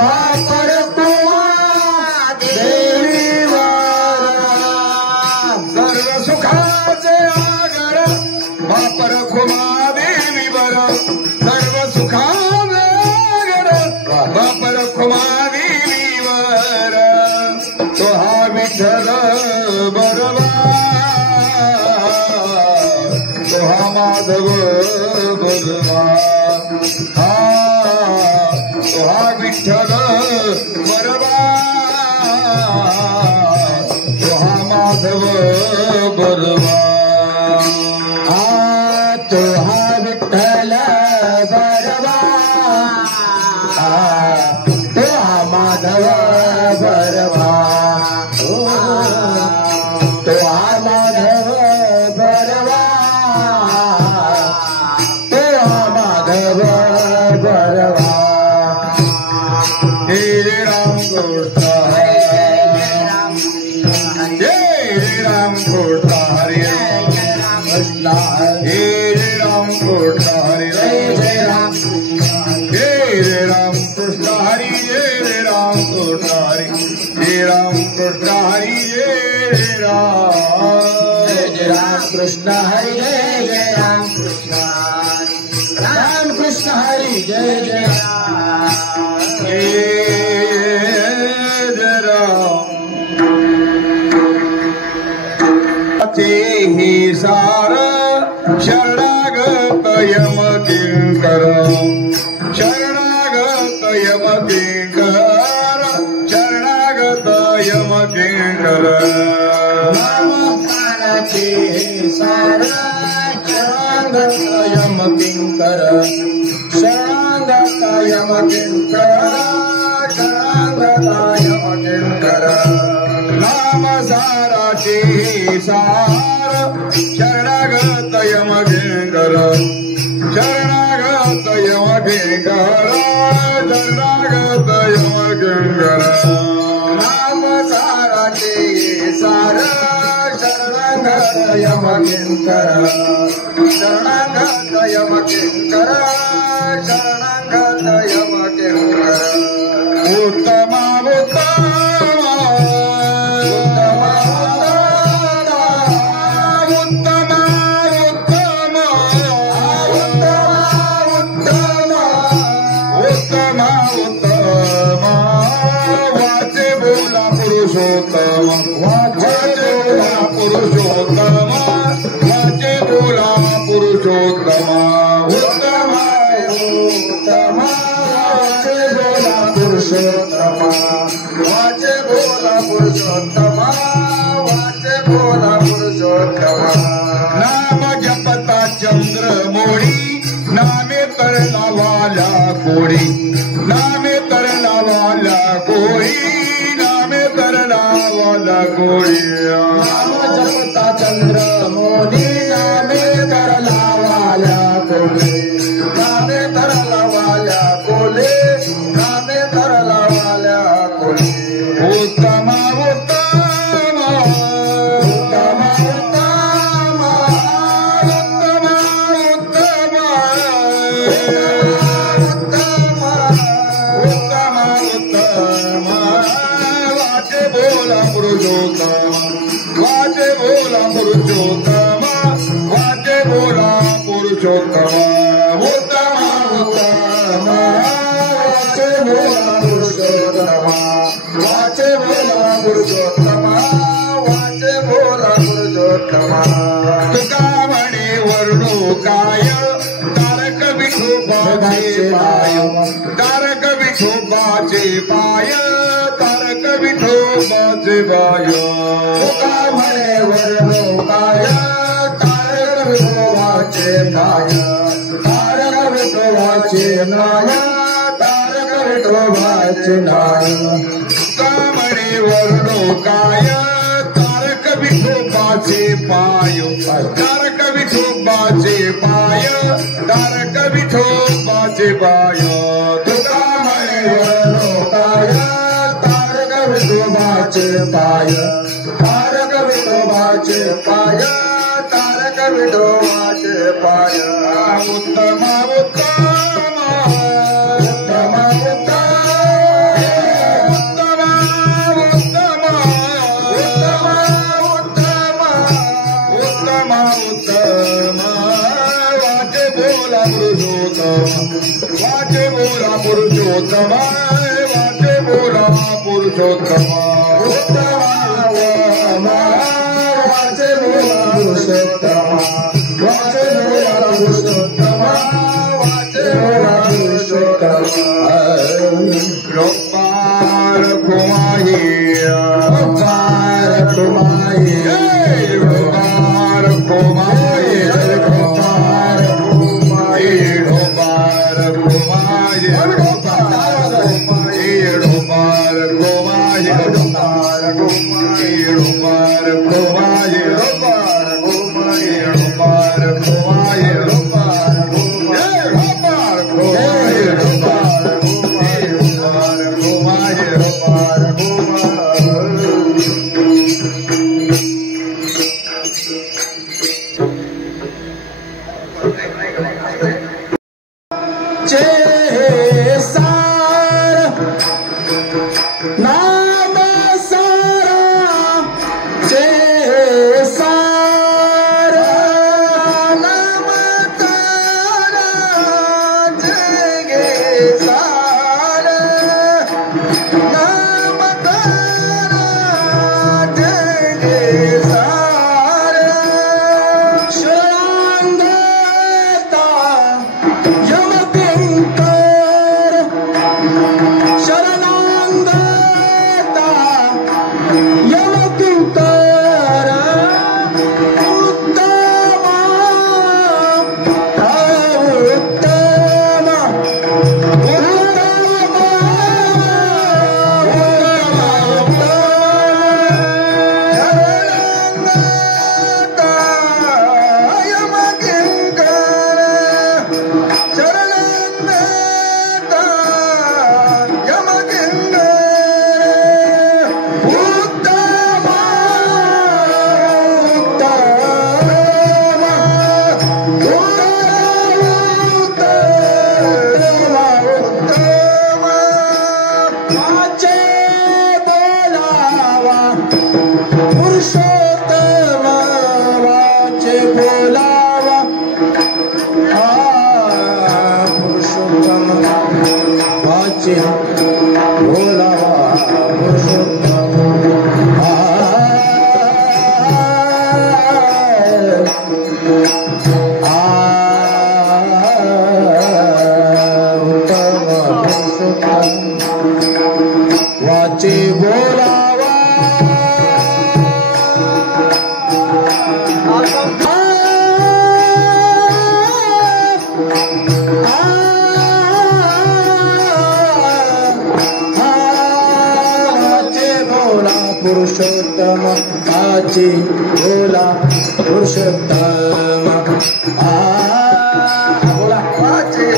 Bye. Madhav बोलवा हा तो हा विठ्ठल बरवा तो हा माधव बोलवा हा तो हा विठ्ठल बरवा तो हा माधव बरवा तो हा माधव बरवा तो हा माधव बरवा हे राम कृष्ण हे राम कृष्ण हरे कृष्ण हे राम कृष्ण हरे जय राम हे राम कृष्ण हरि हे राम कृष्ण हरि हे राम कृष्ण हरि हे राम जय राम कृष्ण हरि जय राम कृष्ण राम कृष्ण हरि जय जय राम जय राम ही सार शरणागत यम किंकर शरणागत यम किंकर शरणागत यम किंकर नामकाराचे सार शरणागत यम किंकर शरणागत यम किंकर शरणागत यम किंकर नाम साराचे सार शरणागत यम किंकर शरणागत यम किंकर शरणागत यम किंकर नाम साराचे सार शरणागत यम किंकर शरणागत यम किंकर शरणागत यम किंकर उत्तमा पुरुषोत्तम वाचे बोला पुरुषोत्तम वाचे बोला पुरुषोत्तम उत्तम उत्तम वाचे बोला पुरुषोत्तम वाचे बोला पुरुषोत्तम वाचे बोला पुरुषोत्तम नाम जपता चंद्र मोडी नामे तरला वाला कोडी नामे तरला वाला कोडी नामे तरला वाला कोडी नाम जपता चंद्र मोदी नामे तरला वाला कोले नामे तरला वाला कोले नामे तरला वाला कोले उत्तम उत्तम उत्तम उत्तम उत्तम उत्तम उत्तम उत्तम वाचे बोला पुरुषोत्तम वाचे बोला पुरुषोत्तम वाचे बोला पुरुषोत्तम उत्तम उत्तम वाचे बोला पुरुषोत्तम वाचे बोला पुरुषोत्तम वाचे बोला पुरुषोत्तम तुका म्हणे वर्णो काय तारक विठोबाचे पाय तारक विठोबाचे पाय तारक विठोबाचे पाय तुका म्हणे वर्णो काय तारक विठोबाचे पाय तारक विठोबाचे नाय तारक विठोबाचे नाय तुका म्हणे वर्णो काय तारक विठोबाचे पाय तारक विठोबाचे पाय तारक विठोबाचे पाय तुका म्हणे वर्णो काय तारक विठोबाचे पाय तारक विठोबाचे पाय तारक विठोबाचे पाय उत्तम उत्तम उत्तम उत्तम उत्तम उत्तम उत्तम उत्तम वाचे बोला पुरुषोत्तम वाचे बोला पुरुषोत्तम वाचे बोला पुरुषोत्तम वाचे बोला पुरुषोत्तम वाचे बोला रोपार कुमाई रोपार कुमाई रोपार कुमाई रोपार कुमाई रोपार कुमाई रोपार कुमाई रोपार कुमाई रोपार कुमाई रोपार कुमाई रोपार कुमाई रोपार कुमाई रोपार कुमाई रोपार जय सार नाम सारा जय सार नाम तारा जय सार नाम तारा जय सार शरणागता यमकिंकर शरणागता यमकिंकर उत्तम पुरुषोत्तम वाचे बोलावा पुरुषोत्तम वाचे बोलावा पुरुषोत्तम उत्तम पुरुषोत्तम वाचे बोलावा पुरुषोत्तम आची बोला पुरुषोत्तम बोला आची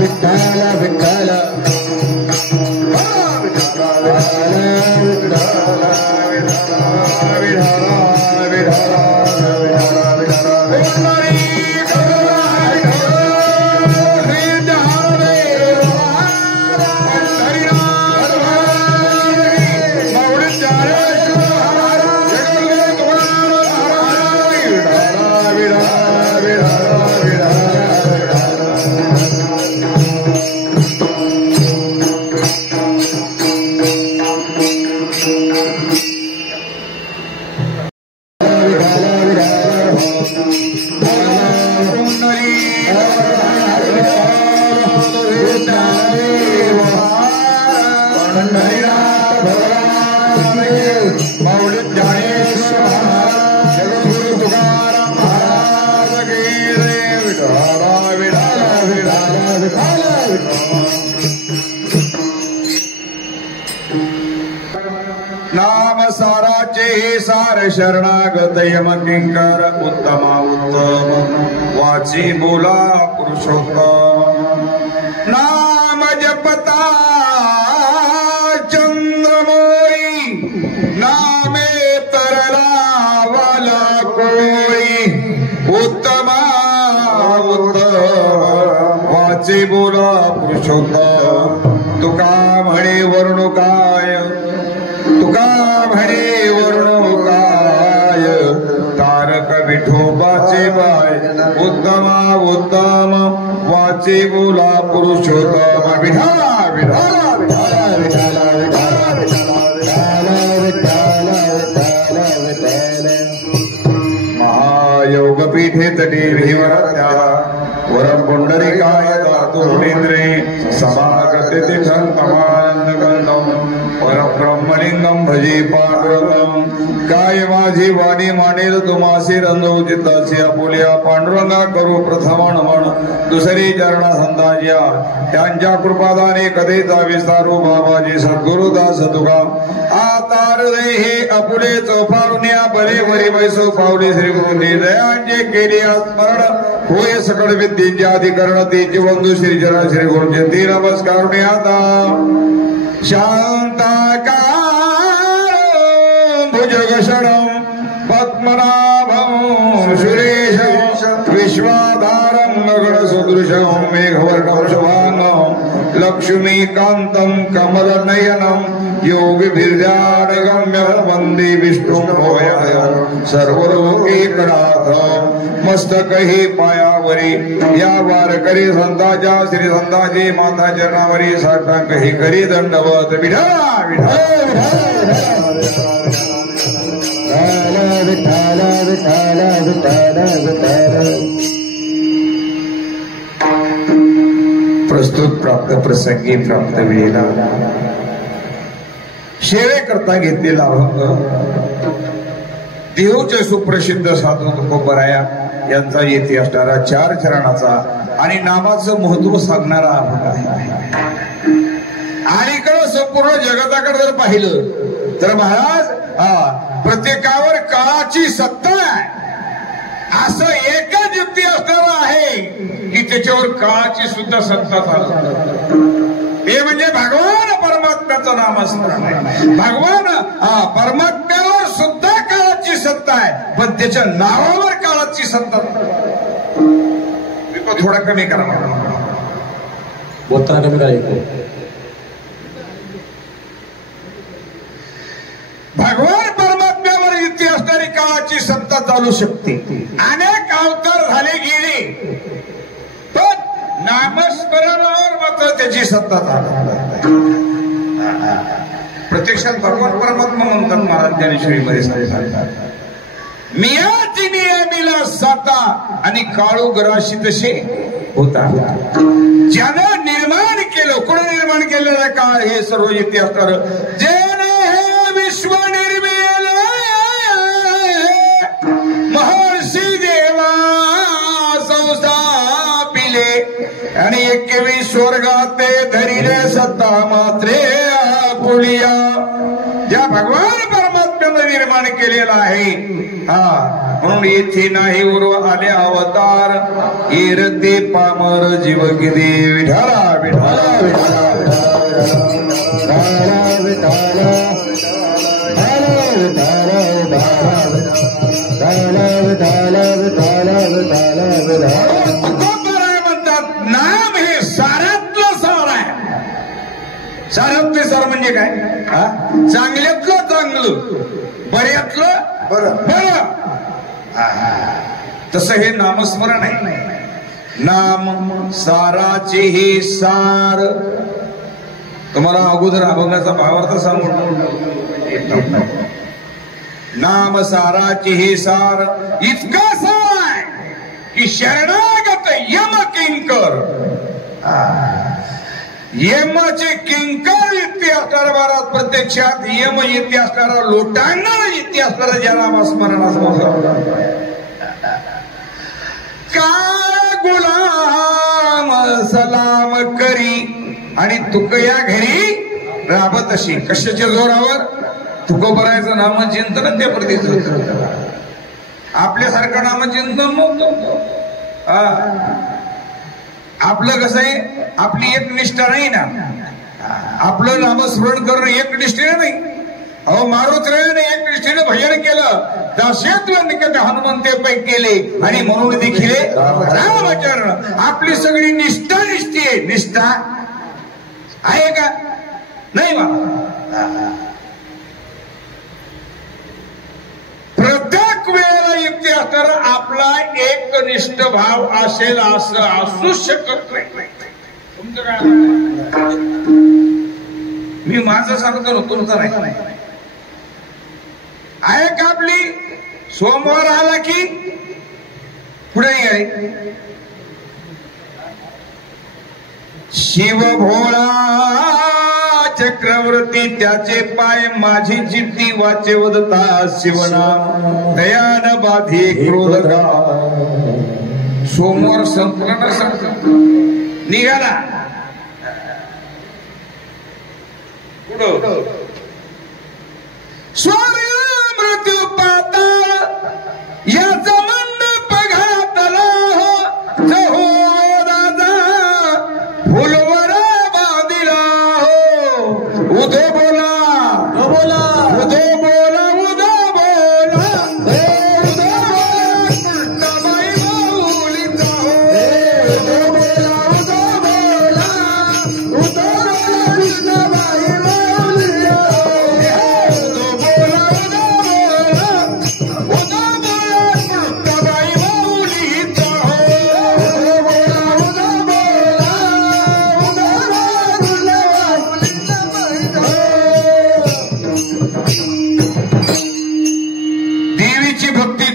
विठ्ठल विठ्ठल नाम साराचे सार शरणागत यम किंकर उत्तमा उत्तम वाची बोला पुरुषोत्तम नाम जपता चंद्रमोळी नामे तरला वाला कोळी उत्तमा उत्तम वाची बोला पुरुषोत्तम तुका म्हणे वर्णुकाय तुका म्हणे वर्णुकाय तारक विठोबाचे बाय उत्तमा उत्तम वाचे बोला पुरुषोत्तम विठा विठा महायोगपीठे तटे भीमरत्या वरम पुंडरीकाय दातुरेंद्रे समागते तिथंतमानंद गंधम परब्रह्मलिंगम भजे पांडुरंगम काय माझी वाणी मानेल तुमासी रंजो चित्तासी आपुल्या पांडुरंगा करू प्रथम नमन दुसरी चरणा संताजिया त्यांच्या कृपादाने कधीचा विस्तारू बाबाजी सद्गुरुदास तुका आतार हे अपुले चौपावण्या बरे बरी बैसो पावली श्री गुरुनी दयांचे केली स्मरण होय सकळ विद्येचे अधिकरण तेचे बंधू श्री जरा श्री गुरुचे ती नमस्कार आता शांताकार भुजगशणं पद्मनाभं सुरेशं विश्वाधारं गगनसदृशं मेघवर्णं शुभांगं लक्ष्मीकान्तं कमलनयनं योगिभिर्ध्यानगम्यं वन्दे विष्णुं भोयं सर्वलोकैकनाथं मस्तकहि पायावरी या वारकरी संतांच्या श्री संतांची माता चरणावरी साष्टांगहि करी दंडवत विठ्ठल विठ्ठल विठ्ठल विठ्ठल विठ्ठल प्रस्तुत प्राप्त प्रसंगी प्राप्त वेळेला सेवेकरता घेतलेला अभंग देहूचे सुप्रसिद्ध साधू तुकोबराया यांचा येथे असणारा 4 चरणाचा आणि नामाचं महत्व सांगणारा अभंग आहे. अलीकडं संपूर्ण जगताकडे जर पाहिलं तर महाराज प्रत्येकावर काळाची सत्ता आहे असं एकच युक्ती असणारा आहे की त्याच्यावर काळाची सुद्धा सत्ता चालू हे म्हणजे भगवान परमात्म्याचं नामस्मरण आहे. भगवान परमात्म्यावर सुद्धा काळाची सत्ता आहे पण त्याच्या नावावर काळाची सत्ता थोडा कमी करा बोलताना कमी करायचं. भगवान परमात्म्यावर युक्ती असणारी काळाची सत्ता चालू शकते. अनेक अवतार झाले गेले पण नामस्मरणावर मात्र त्याची सत्ता चालू. प्रत्यक्षात भगवान परमात्मा म्हणतात महाराज ज्ञानेश्वरीमध्ये सांगतात मियाची नियमीला साता आणि काळू गराशी तसे होता. ज्यानं निर्माण केलं कोण निर्माण केलेलं काळ हे सर्व येते असणार ज्याने हे विश्व निर्मिले महर्षी देवा संस्थापिले आणि 21 स्वर्गाते धरिले सत्ता मात्रे आपुलिया. ज्या भगवान परमात्म्याने निर्माण केलेला आहे. म्हणून येथे नाही उर्व आले अवतार येरते पामर जीव किती विठाला विठाला म्हणतात नाम हे साऱ्यातलं सार आहे. साऱ्यातले सार म्हणजे काय? चांगल्यातलं चांगलं, बऱ्यातलं बरं. तसं हे नामस्मरण आहे. नाम साराचे हे सार. तुम्हाला अगोदर अभंगाचा भावार्थ सांगून नाम साराचे हे सार इतका सार आहे की शरणागत यम किंकर, यमाचे किंकर इतके असणारा महाराज, प्रत्यक्षात यम इतके असणारा, लोटांगण इतके असणारा ज्या नामस्मरणास काय गुलाम सलाम करी आणि तुकया घरी राबत अशी. कशाच्या जोरावर? तुकोबरायचं नामचिंतन त्या प्रतीचं. आपल्यासारखं नामचिंतन नव्हतं. आपलं कसं आहे, आपली एक निष्ठा नाही ना. आपलं नामस्मरण करणं एक निष्ठेने नाही. अहो मारुतीने एक निष्ठेने भजन केलं, दशेत्व हनुमंते पै केले आणि म्हणून देखील रामचरण. आपली सगळी निष्ठा निष्ठी आहे. निष्ठा आहे का? नाही बा. प्रत्येक वेळेला युक्ती असणार आपला एकनिष्ठ भाव असेल असं असू शकत नाही. तुमचं काय मी माझं सांगतो, तुमचं नाही आहे का? आपली सोमवार आला की पुढे आहे शिव भोळा चक्रवर्ती, त्याचे पाय माझी चित्ती वाचे वदता शिवनाम दयान बाधी क्रोधका. सोमवार संपूर्ण सांगतो निघाला पुढं स्वर्ग मृत्यू पाताळ याचा मंडप घातला हो दादा फुलवर बांधिला हो. उदो बोला बोला उदो बोला उदो बोला कृष्णबाई माऊलीचा हो. उदो बोला उदो बोला उदो बोला कृष्णबाई माऊलीचा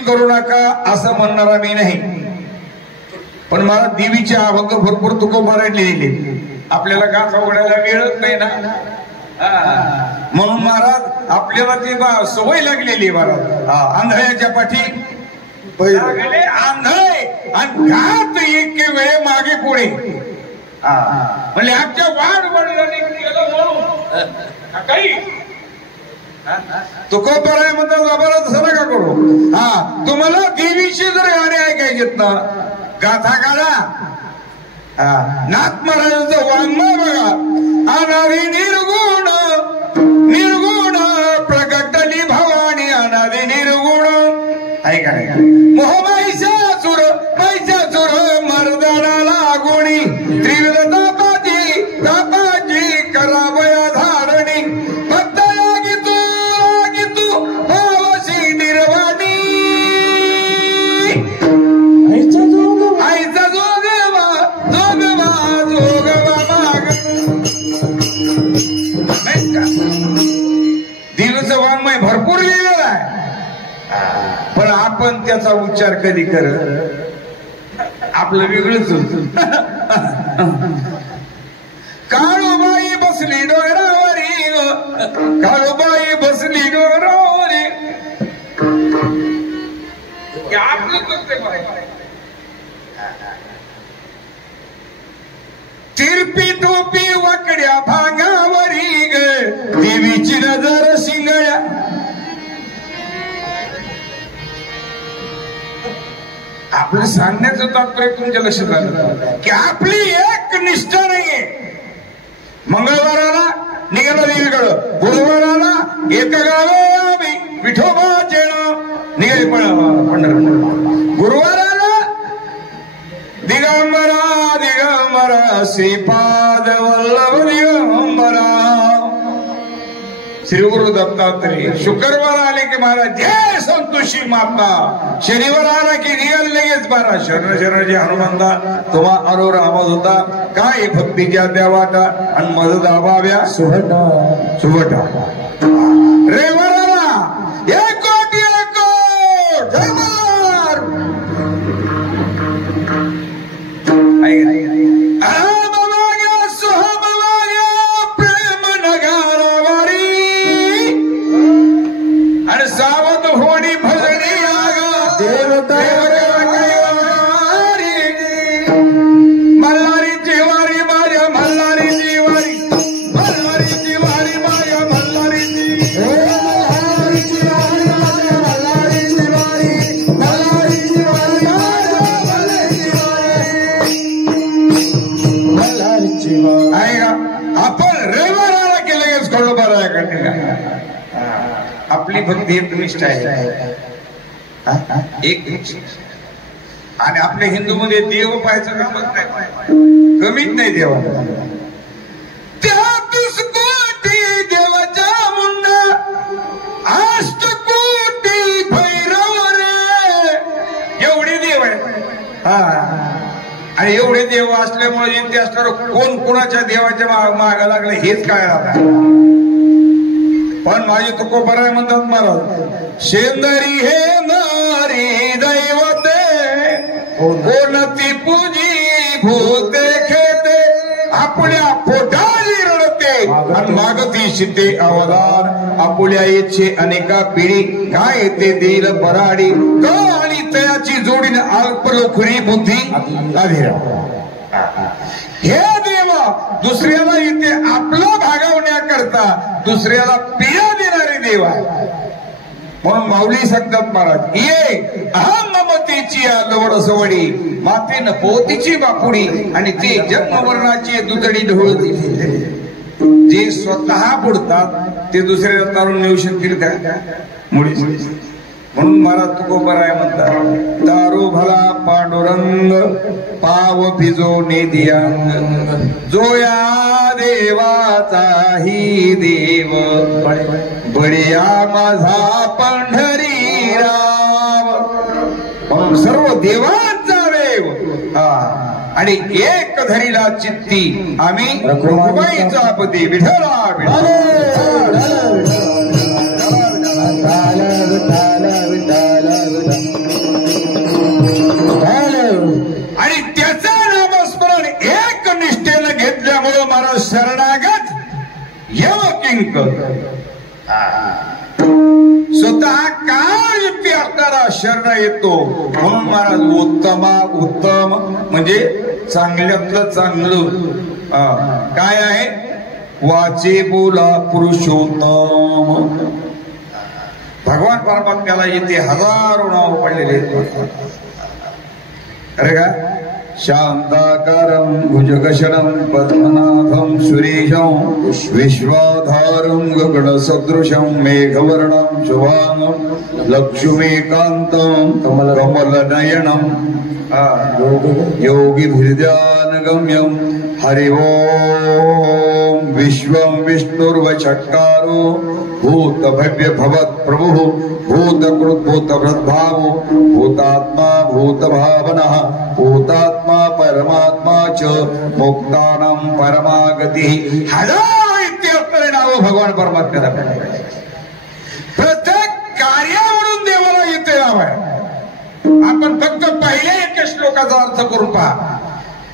करू नका असं म्हणणारा मी नाही. पण मला देवीचे अभंग भरपूर तुकोबारायला लिहिले. आपल्याला गाथा उघडायला वेळच नाही ना. म्हणून महाराज आपल्याला ती सवय लागलेली महाराज. आंधळ्याच्या पाठी आंधळे आणि घात एक वेळे मागे पुढे म्हणजे आमच्या वाढ वडिलांनी काही तुकोबराय म्हणतात बाबाला तसं नका करू. तुम्हाला देवीची जर गाणे ऐकायचेत ना, गाथा काढा. नाथ महाराजांचं वाङ्मय बघा. अनादी निर्गुण निर्गुण प्रकटली भवानी अनादी निर्गुण. ऐका मोहमाईशासुर मैशासुर मर्दना लागुणी त्रिविध तापाची तापाची करावया धारणी फक्त भावशी निर्वाणी. आईचा जोगवा जोगवा जोगवा माग. देवीचं वाङ्मय भरपूर लिहिलेलं आहे. पण आपण त्याचा उच्चार कधी करत? आपलं वेगळंच होत. काळूबाई बसली डोंगरावरी, काळूबाई बसली डोंगरावरी. आपलं तिरपी टोपी वाकड्या भांगावरी ग देवीची नजर शिंगळ्या. आपलं सांगण्याचं तात्पर्य तुमच्या लक्षात आलं की आपली एक निष्ठा नाहीये. मंगळवाराला निघाला देवीकडं, गुरुवाराला एक गावे विठोबाचे निघाले पंढरपूर, गुरुवाराला दिगंबरा दिगंबरा श्रीपाद वल्लभ दिगंबरा श्री गुरु दत्तात्रय. शुक्रवार आले की महाराज जय संतोषी माता, शनिवार आला की निघाल लगेच बारा शरण शरणजी हनुमंता तुम्हा अरोर आवाज होता काय भक्तीच्या त्या वाटा आणि मज दाबाव्या सुभटा सुभटा. रविवाराला एक कोटी एक कोट जयमार सावध होणी भजनी मल्हारीची वारी माझ्या मल्हारीची वारी, मल्हारीची वारी माझ्या मल्हारीची, मल्हारीची वारी माझ्या मल्हारीची वारी, मल्हारीची वारी माझ्या मल्हारीची वारी. आहे का? आपण रविवाराला केलं हेच कळलं बरं आहे का? आपली भक्ती एकनिष्ठ आहे, एकनिष्ठ. आणि आपल्या हिंदूमध्ये देव पाहायचं गमत नाही, कमीच नाही देवा. 33 कोटी देवाच्या मुंडा, 8 कोटी भैरव रे, एवढे देव आहे. आणि एवढे देव असल्यामुळे इथे असणार कोण कोणाच्या देवाच्या मागा लागले हेच काय राहतात. पण माझी तुकोबर आहे म्हणतात महाराज, शेंदरी हे नारी दैवते, कोणती पूजी भूते खेते, आपल्या पोटाली रडते आणि मागती शिते अवधान, आपुल्या इच्छे अनेका पिढी काय ते देईल पराडी, आणि तयाची जोडीने अल्पलोखरी बुद्धी अधीरा. हे देवा दुसऱ्याला इथे आपलं भागवण्याकरता दुसऱ्याला पीडा देणारे देव आहे. म्हणून माऊली सांगतात महाराज, ये अहम ममतेची लवड सवडी, मातेनं पोतीची बापुडी आणि ते जन्मवर्णाची दुधडी ढोळती. जे स्वतः बुडतात ते दुसऱ्याला तारून नेऊ शकतील का? मुळीच. म्हणून महाराज तुकोबर आहे म्हणतात, दारू भला पांडुरंग पाव भिजो नेदियांग, जो या देवाचाही देव बडिया माझा पंढरी राम. म्हणून सर्व देवांचा देव आणि एक धरीला चित्ती आम्ही रखुमाईचा पती विठला आणि त्याचं नामस्मरण एक निष्ठेनं घेतल्यामुळं महाराज शरणागत यमकिंक स्वतः काय युक्ती असणारा शरण येतो. म्हणून महाराज उत्तमा उत्तम म्हणजे चांगल्यातलं चांगलं काय आहे, वाचे बोला पुरुषोत्तम. भगवान परमात्म्याला इथे हजारो नाव पडलेले अरे का. शांताकारं भुजगशनं पद्मनाभं सुरेशं विश्वाधारं गगनसदृशं मेघवर्णं शुभांगं लक्ष्मीकान्तं कमलनयनं योगिभिर्ध्यानगम्यं हरि ओं. विश्वं विष्णुर्वचत्कारो भूत भव्य भवत् प्रभु भूतकृत भूतभृद्भावो भूतात्मा भूतभावनः भूतात्मा परमात्मा च मुक्तानां परमागती. हजारो इत्यर्थ नाव भगवान परमात्म्याला. प्रत्येक कार्यावरून देवाला येते नाव आहे. आपण फक्त पहिल्या एका श्लोकाचा अर्थ करून पहा,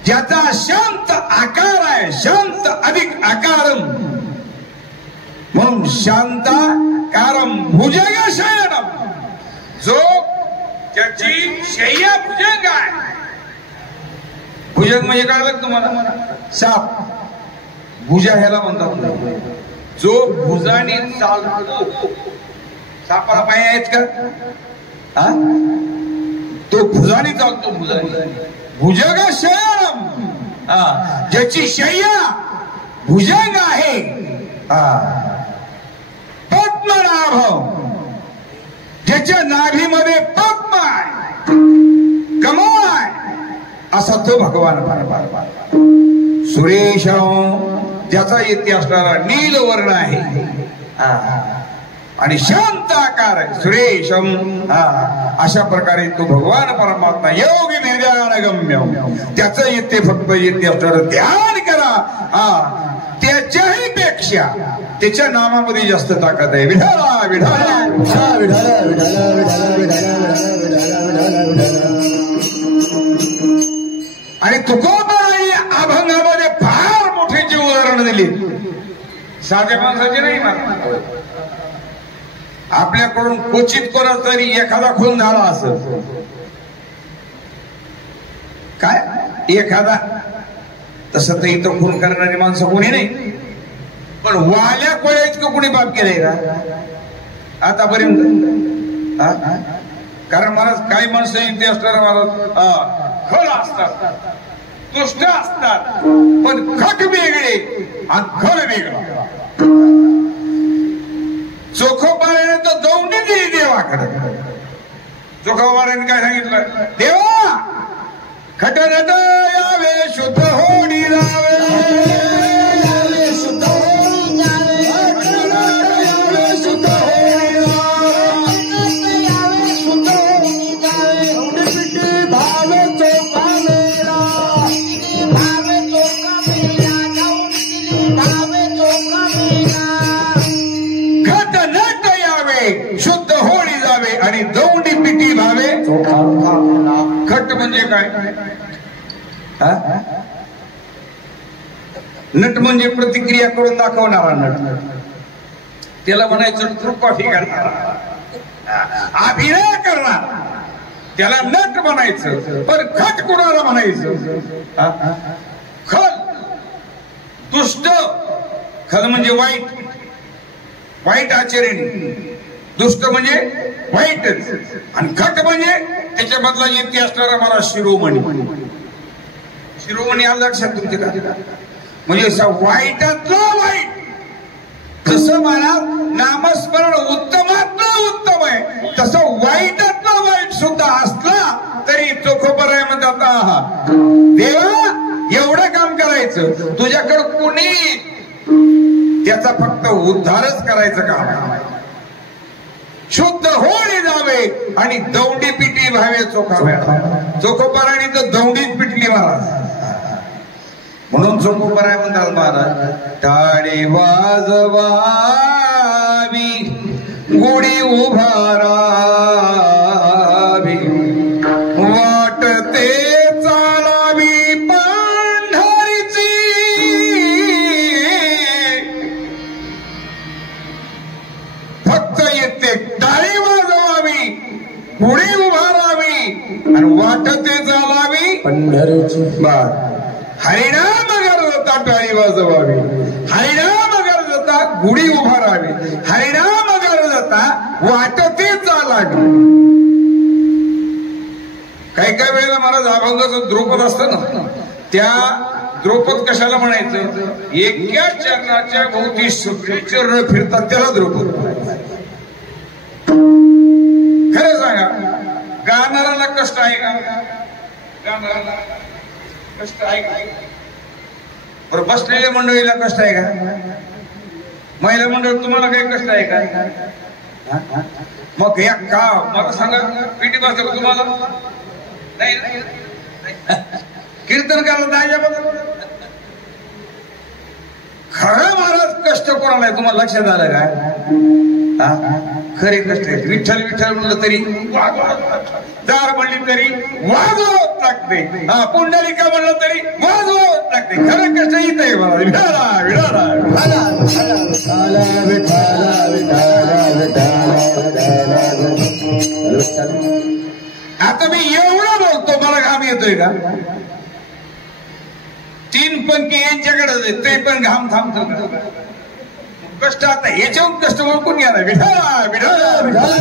ज्याचा शांत आकार आहे, शांत अधिक आकारम म्हणून शांताकारम भुजगशयनम, जो त्याची शय्या भुजंग आहे. भुजंग म्हणजे काय लागतं तुम्हाला? साप. भुजा ह्याला म्हणतात जो भुजाने चालतो. सापाला पाय आहेत का? तो भुजानी चालतो, भुजानी भुजग शयनम, ज्याची शय्या भुजंग आहे, पद्मनाभ ज्याच्या नाभीमध्ये पद्म आहे, कमळ आहे, असा तो भगवान परमात्मा. सुरेश ज्याचा येथे असणारा नीलवर्ण आहे आणि शांत आकार आहे, सुरेशम. अशा प्रकारे तो भगवान परमात्मा योगी निर्ज्ञानगम्य, त्याचं येथे फक्त येथे असणारं ध्यान करा. त्याच्याही पेक्षा त्याच्या नामामध्ये जास्त ताकद आहे. विठाला विठाला विठाला विठाला विठाला. आणि तुकोबारांनी अभंगामध्ये फार मोठीची उदाहरण दिली, साध्या माणसाची नाही. आपल्याकडून क्वचित कोणाचा तरी एखादा खून झाला असं, काय एखादा, तसं तर इथं खून करणारी माणसं कोणी नाही, पण वाल्या कोळ्या इतकं कोणी बाप केलंय का आतापर्यंत? कारण मला काही माणसं इथे असणारा मला खल असतात, दुष्ट असतात, पण खट वेगळे आणि खल वेगळा. चोखोबाराने तर दौंडी दिली देवाकडे. चोखोबाराने काय सांगितलं? देवा खट नट यावे, शुद्ध होडी जावे, शुद्ध होडी जावे, शुद्ध होडी जावे, शुद्ध होडी जावे, पिठी भावे चोखा मेला, भावे चोखा मेला, भावे चोखा मेला. खट नट यावे, शुद्ध होडी जावे आणि दौंडी पिठी भावे. खट म्हणजे काय? नट म्हणजे प्रतिक्रिया करून दाखवणारा नट, त्याला म्हणायचं ट्रू कॉफी करणारा, अभिनय करणार, त्याला नट म्हणायचं. पण खट कोणाला म्हणायचं? खल दुष्ट, खल म्हणजे वाईट, वाईट आचरणी, दुष्ट म्हणजे वाईटच, आणि खट म्हणजे त्याच्यामधला येते असणारा मला शिरोमणी. शिरोमणी आलं लक्षात तुमच्या का? म्हणजे वाईटातलं वाईट. जसं मला नामस्मरण उत्तमातलं उत्तम आहे, तसं वाईटातलं वाईट सुद्धा असला तरी चोखोबराय म्हणतात, देवा एवढं काम करायचं, तुझ्याकडं कोणी त्याचा फक्त उद्धारच करायचं काम आहे. शुद्ध होणे जावे आणि दौंडी पिटी व्हावे चोखाव्या. चोखोबाराने तर दौंडीच पिटली महाराज, म्हणून चोखोबाराय म्हणतात महाराज, टाळी वाजवावी गुढी उभारावी, वाटते चालावी पंढरीची, फक्त येते टाळी वाजवावी गुढी उभारावी आणि वाटते चालावी पंढरीची. बर, हरिनाम गरजता टाळी वाजवावी, हरिनाम गरजता गुढी उभारावी, हरिनाम गरजता वाटते चालावी. काही काही वेळेला महाराज अभंगाचं द्रुपद असतं ना, त्या द्रुपद कशाला म्हणायचं? एका चरणाच्या भोवती सगळी चरण फिरतात त्याला द्रुपद. खरं सांगा, गाणाऱ्याला कष्ट आहे का? गाणाऱ्याला कष्ट आहे का? बरं, बसलेल्या मंडळीला कष्ट आहे का? महिला मंडळ तुम्हाला काही कष्ट आहे का? मग या का मला सांगा, पीटी बसलं का तुम्हाला? नाही, कीर्तन करायला जायच्या. खरं महाराज कष्ट कोणाला आहे तुम्हाला लक्षात आलं का? खरे कष्ट आहे. विठ्ठल विठ्ठल म्हणलं तरी दार म्हणली तरी वाजवत लागते, पुंडलिका म्हणलं तरी वाजवत लागते. खरं कष्ट इथं आहे मला. विठाला विठाला आता मी एवढं बोलतो, मला घाम येतोय का? 3 पंक्ती यांच्याकडे ते पण घाम थांबतो. कष्ट आता याच्याहून कष्ट ओळखून घ्या ना. विठाला विठाला विठाला.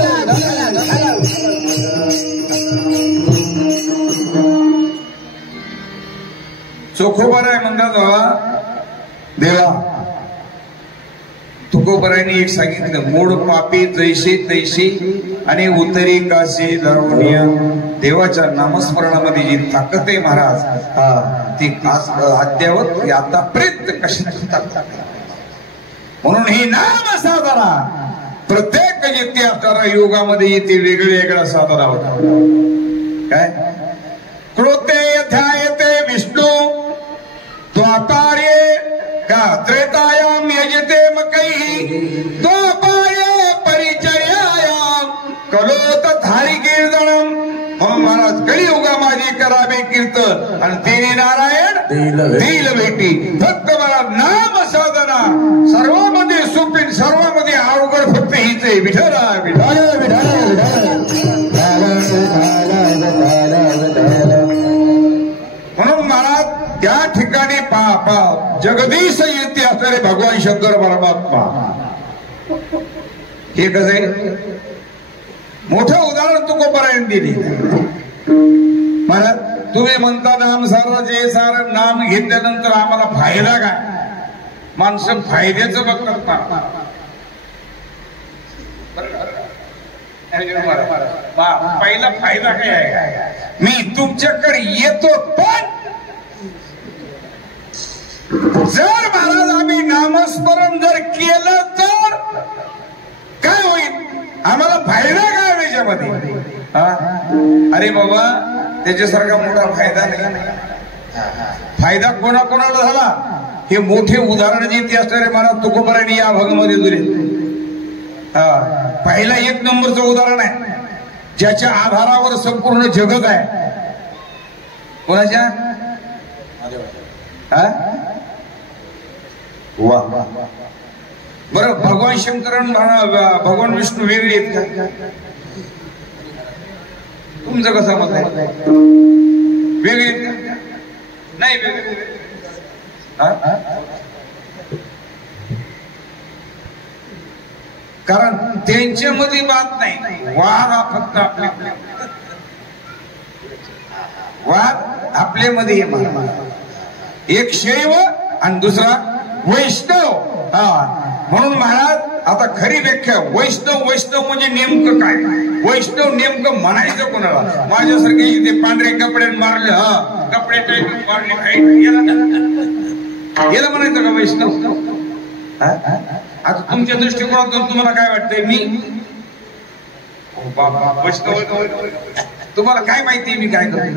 चोखोबराय म्हणतात बाबा देवा. तुकोबरायने एक सांगितलं, मूळ पापी जैसे तैसे आणि उतरी काशी जाऊनिया. देवाच्या नामस्मरणामध्ये जी ताकद आहे महाराज, ती अद्यावत आतापर्यंत कशी. म्हणून ही नाम साधना प्रत्येक येते असणारा योगामध्ये येते वेगळी वेगळा साधना होता. काय कृते ध्यायते विष्णू द्वापारे का त्रेतायाम यजते मकैः द्वापारे परिचर्यायाम कलोत धारी कीर्तनम. म्हणून महाराज कलियुगा माझी करावे कीर्तन आणि तेने नारायण दिल भेटी. फक्त मला नाम साधना सर्वांमध्ये सोपी, सर्वांमध्ये अवघड फक्त हीच आहे. विठला विठल म्हणून महाराज त्या ठिकाणी जगदीश येते असणारे भगवान शंकर परमात्मा. हे कसं आहे, मोठं उदाहरण तुकोबरायने दिली. महाराज तुम्ही म्हणता नाम सारा जे सारं नाम घेतल्यानंतर आम्हाला फायदा काय? माणसं फायद्याचं बघतात ना. पहिला फायदा काय आहे, मी तुमच्याकडे येतो, पण जर महाराज आम्ही नामस्मरण जर केलं तर काय होईल, आम्हाला फायदा काय त्याच्यामध्ये? अरे बाबा त्याच्यासारखा मोठा फायदा नाही. फायदा कोणाकोणाला झाला हे मोठे उदाहरण जे ते असणारे महाराज तुकोबरायने या भागामध्ये दिले. पहिला एक नंबरचं उदाहरण आहे ज्याच्या आधारावर संपूर्ण जगत आहे. कोणाच्या? वा बरं, भगवान शंकरन भगवान विष्णू वेगळे आहेत का? तुमचं कसं मत आहे? वेगळे आहेत का? नाही वेगळे. कारण त्यांच्यामध्ये बात नाही, वाद हा फक्त आपले वाद आपल्यामध्ये. एक शैव आणि दुसरा वैष्णव. म्हणून महाराज आता खरी व्याख्या वैष्णव म्हणजे नेमकं काय? वैष्णव नेमकं म्हणायचं कोणाला? माझ्यासारखे ते पांढरे कपडे मारले, कपडे मारले काही याला म्हणायचं का वैष्णव? आता तुमच्या दृष्टिकोनातून तुम्हाला काय वाटतंय? मी वैष्णव, तुम्हाला काय माहिती मी काय करतो?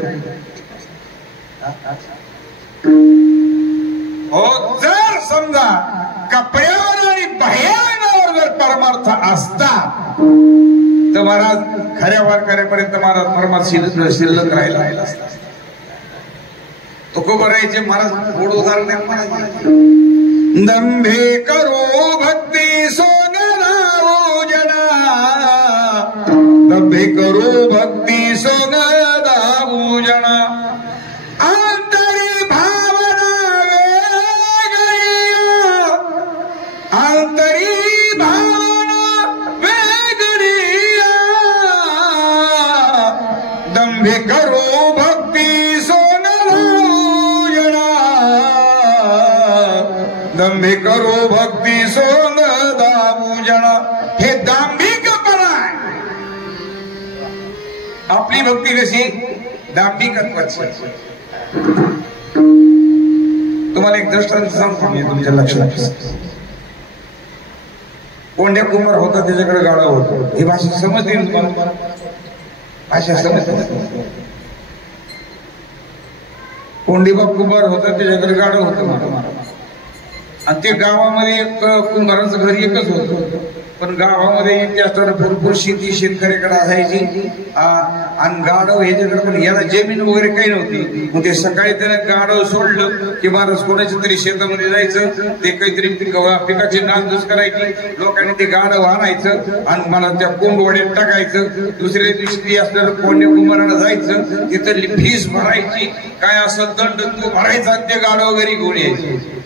हो, जर समजा कपड्यावर आणि बाह्यांवर जर परमार्थ असता तर महाराज खऱ्या वारकऱ्यापर्यंत महाराज परमार्थ शिल्लक राहिला असता. तुकोबरायचे महाराज थोडं उदाहरण आहे. दंभे करो भक्ती सोनरावो जना, दंभे करो भक्ती सोनरावो जना. दंभे करो भक्ती सोनरावो, दंभे करो भक्ती सोनरावो जना. हे दांभिकपणा आहे. आपली भक्ती कशी दांभिकत्वाची. तुम्हाला एक दृष्टांत सांगतो मी तुमच्या लक्षात. कोंड्या कुंभार होता, त्याच्याकडे गाडा होतो. ही भाषा समजते तुम्हाला? भाषा समजते. कोंडीबा कुंभार होता, त्याच्याकडे गाडा होतं आणि ते गावामध्ये एक कुंभाराचं घर एकच होतं. पण गावामध्ये ते असताना भरपूर शेती शेतकऱ्याकडे असायची आणि गाडव ह्याच्याकडे पण याला जमीन वगैरे काही नव्हती. मग ते सकाळी त्यानं गाडव सोडलं की महाराज कोणाच्या तरी शेतामध्ये जायचं, ते काहीतरी पिकाची नासधूस करायची. लोकांनी ते गाडव आणायचं आणि मला त्या कोंबवड्यात टाकायचं. दुसऱ्या दिवशी असलेलं कोंड्या कुंभाराला जायचं, तिथली फीस भरायची, काय असं दंड तो भरायचा, ते गाडव घरी घेऊन यायचे.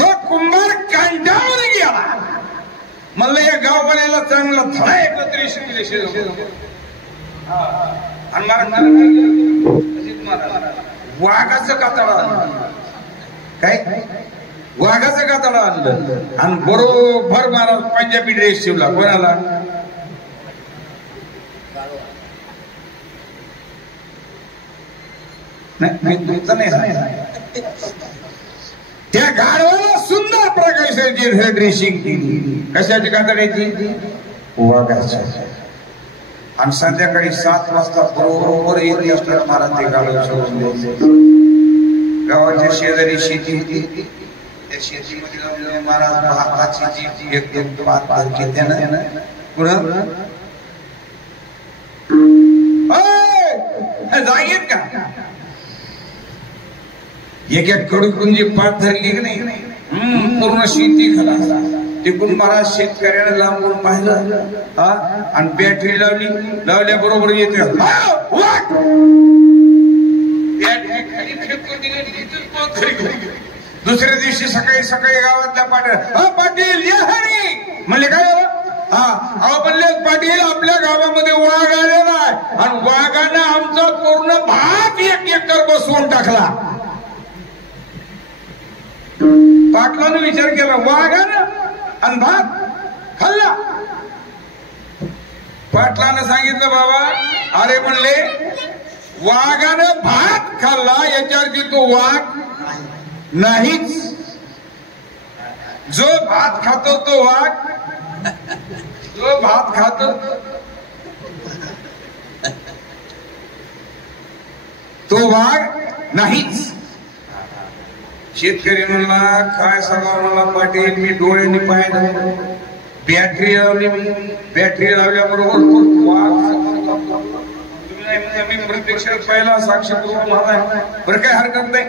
तो कुंभार कांटावर गेला. मला या गाववाल्याला चांगला थळा एकत्र शिकले आणि वाघाचं कातळ आणलं. काय वाघाचं कातळ आणलं आणि बरोबर महाराज पंजाबी ड्रेस शिवला. कोणाला? नाही, त्या गाढवाला सुंदर प्रकाशाची ड्रेसिंग केली. कशाची कातड्याची? वाघाच्या. आणि संध्याकाळी 7 वाजता बरोबर येत असतात महाराज ते गाढव सोडून द्यायचे. गावाच्या शेजारी शेती होती. त्या शेतीमध्ये महाराज भाताची जी एकदम पात घेत्यानं पुढं जागेत का एक एक कडून जी पात धरली की नाही पूर्ण शेती खला. तिकडून महाराज शेतकऱ्याला लांबून पाहिलं आणि बॅटरी लावल्या बरोबर येते. दुसऱ्या दिवशी सकाळी गावातल्या पाटील म्हणले काय म्हणले पाटील आपल्या गावामध्ये वाघ आलेला आहे आणि वाघानं आमचा पूर्ण भात 1 एकर बसवून टाकला. पाटलानं विचार केला वाघानं आणि भात खाल्ला. पाटलानं सांगितलं बाबा अरे म्हणले वाघानं भात खाल्ला याच्यावरती तो वाघ नाहीच. जो भात खातो तो वाघ, जो भात खातो तो वाघ नाहीच. शेतकरी म्हणला काय सांगा मला पाटील मी डोळ्यांनी पाहिलं. बॅटरी लावली. मी बॅटरी लावल्याबरोबर मी प्रत्यक्षात पाहिला साक्षी बरं काय हरकत नाही.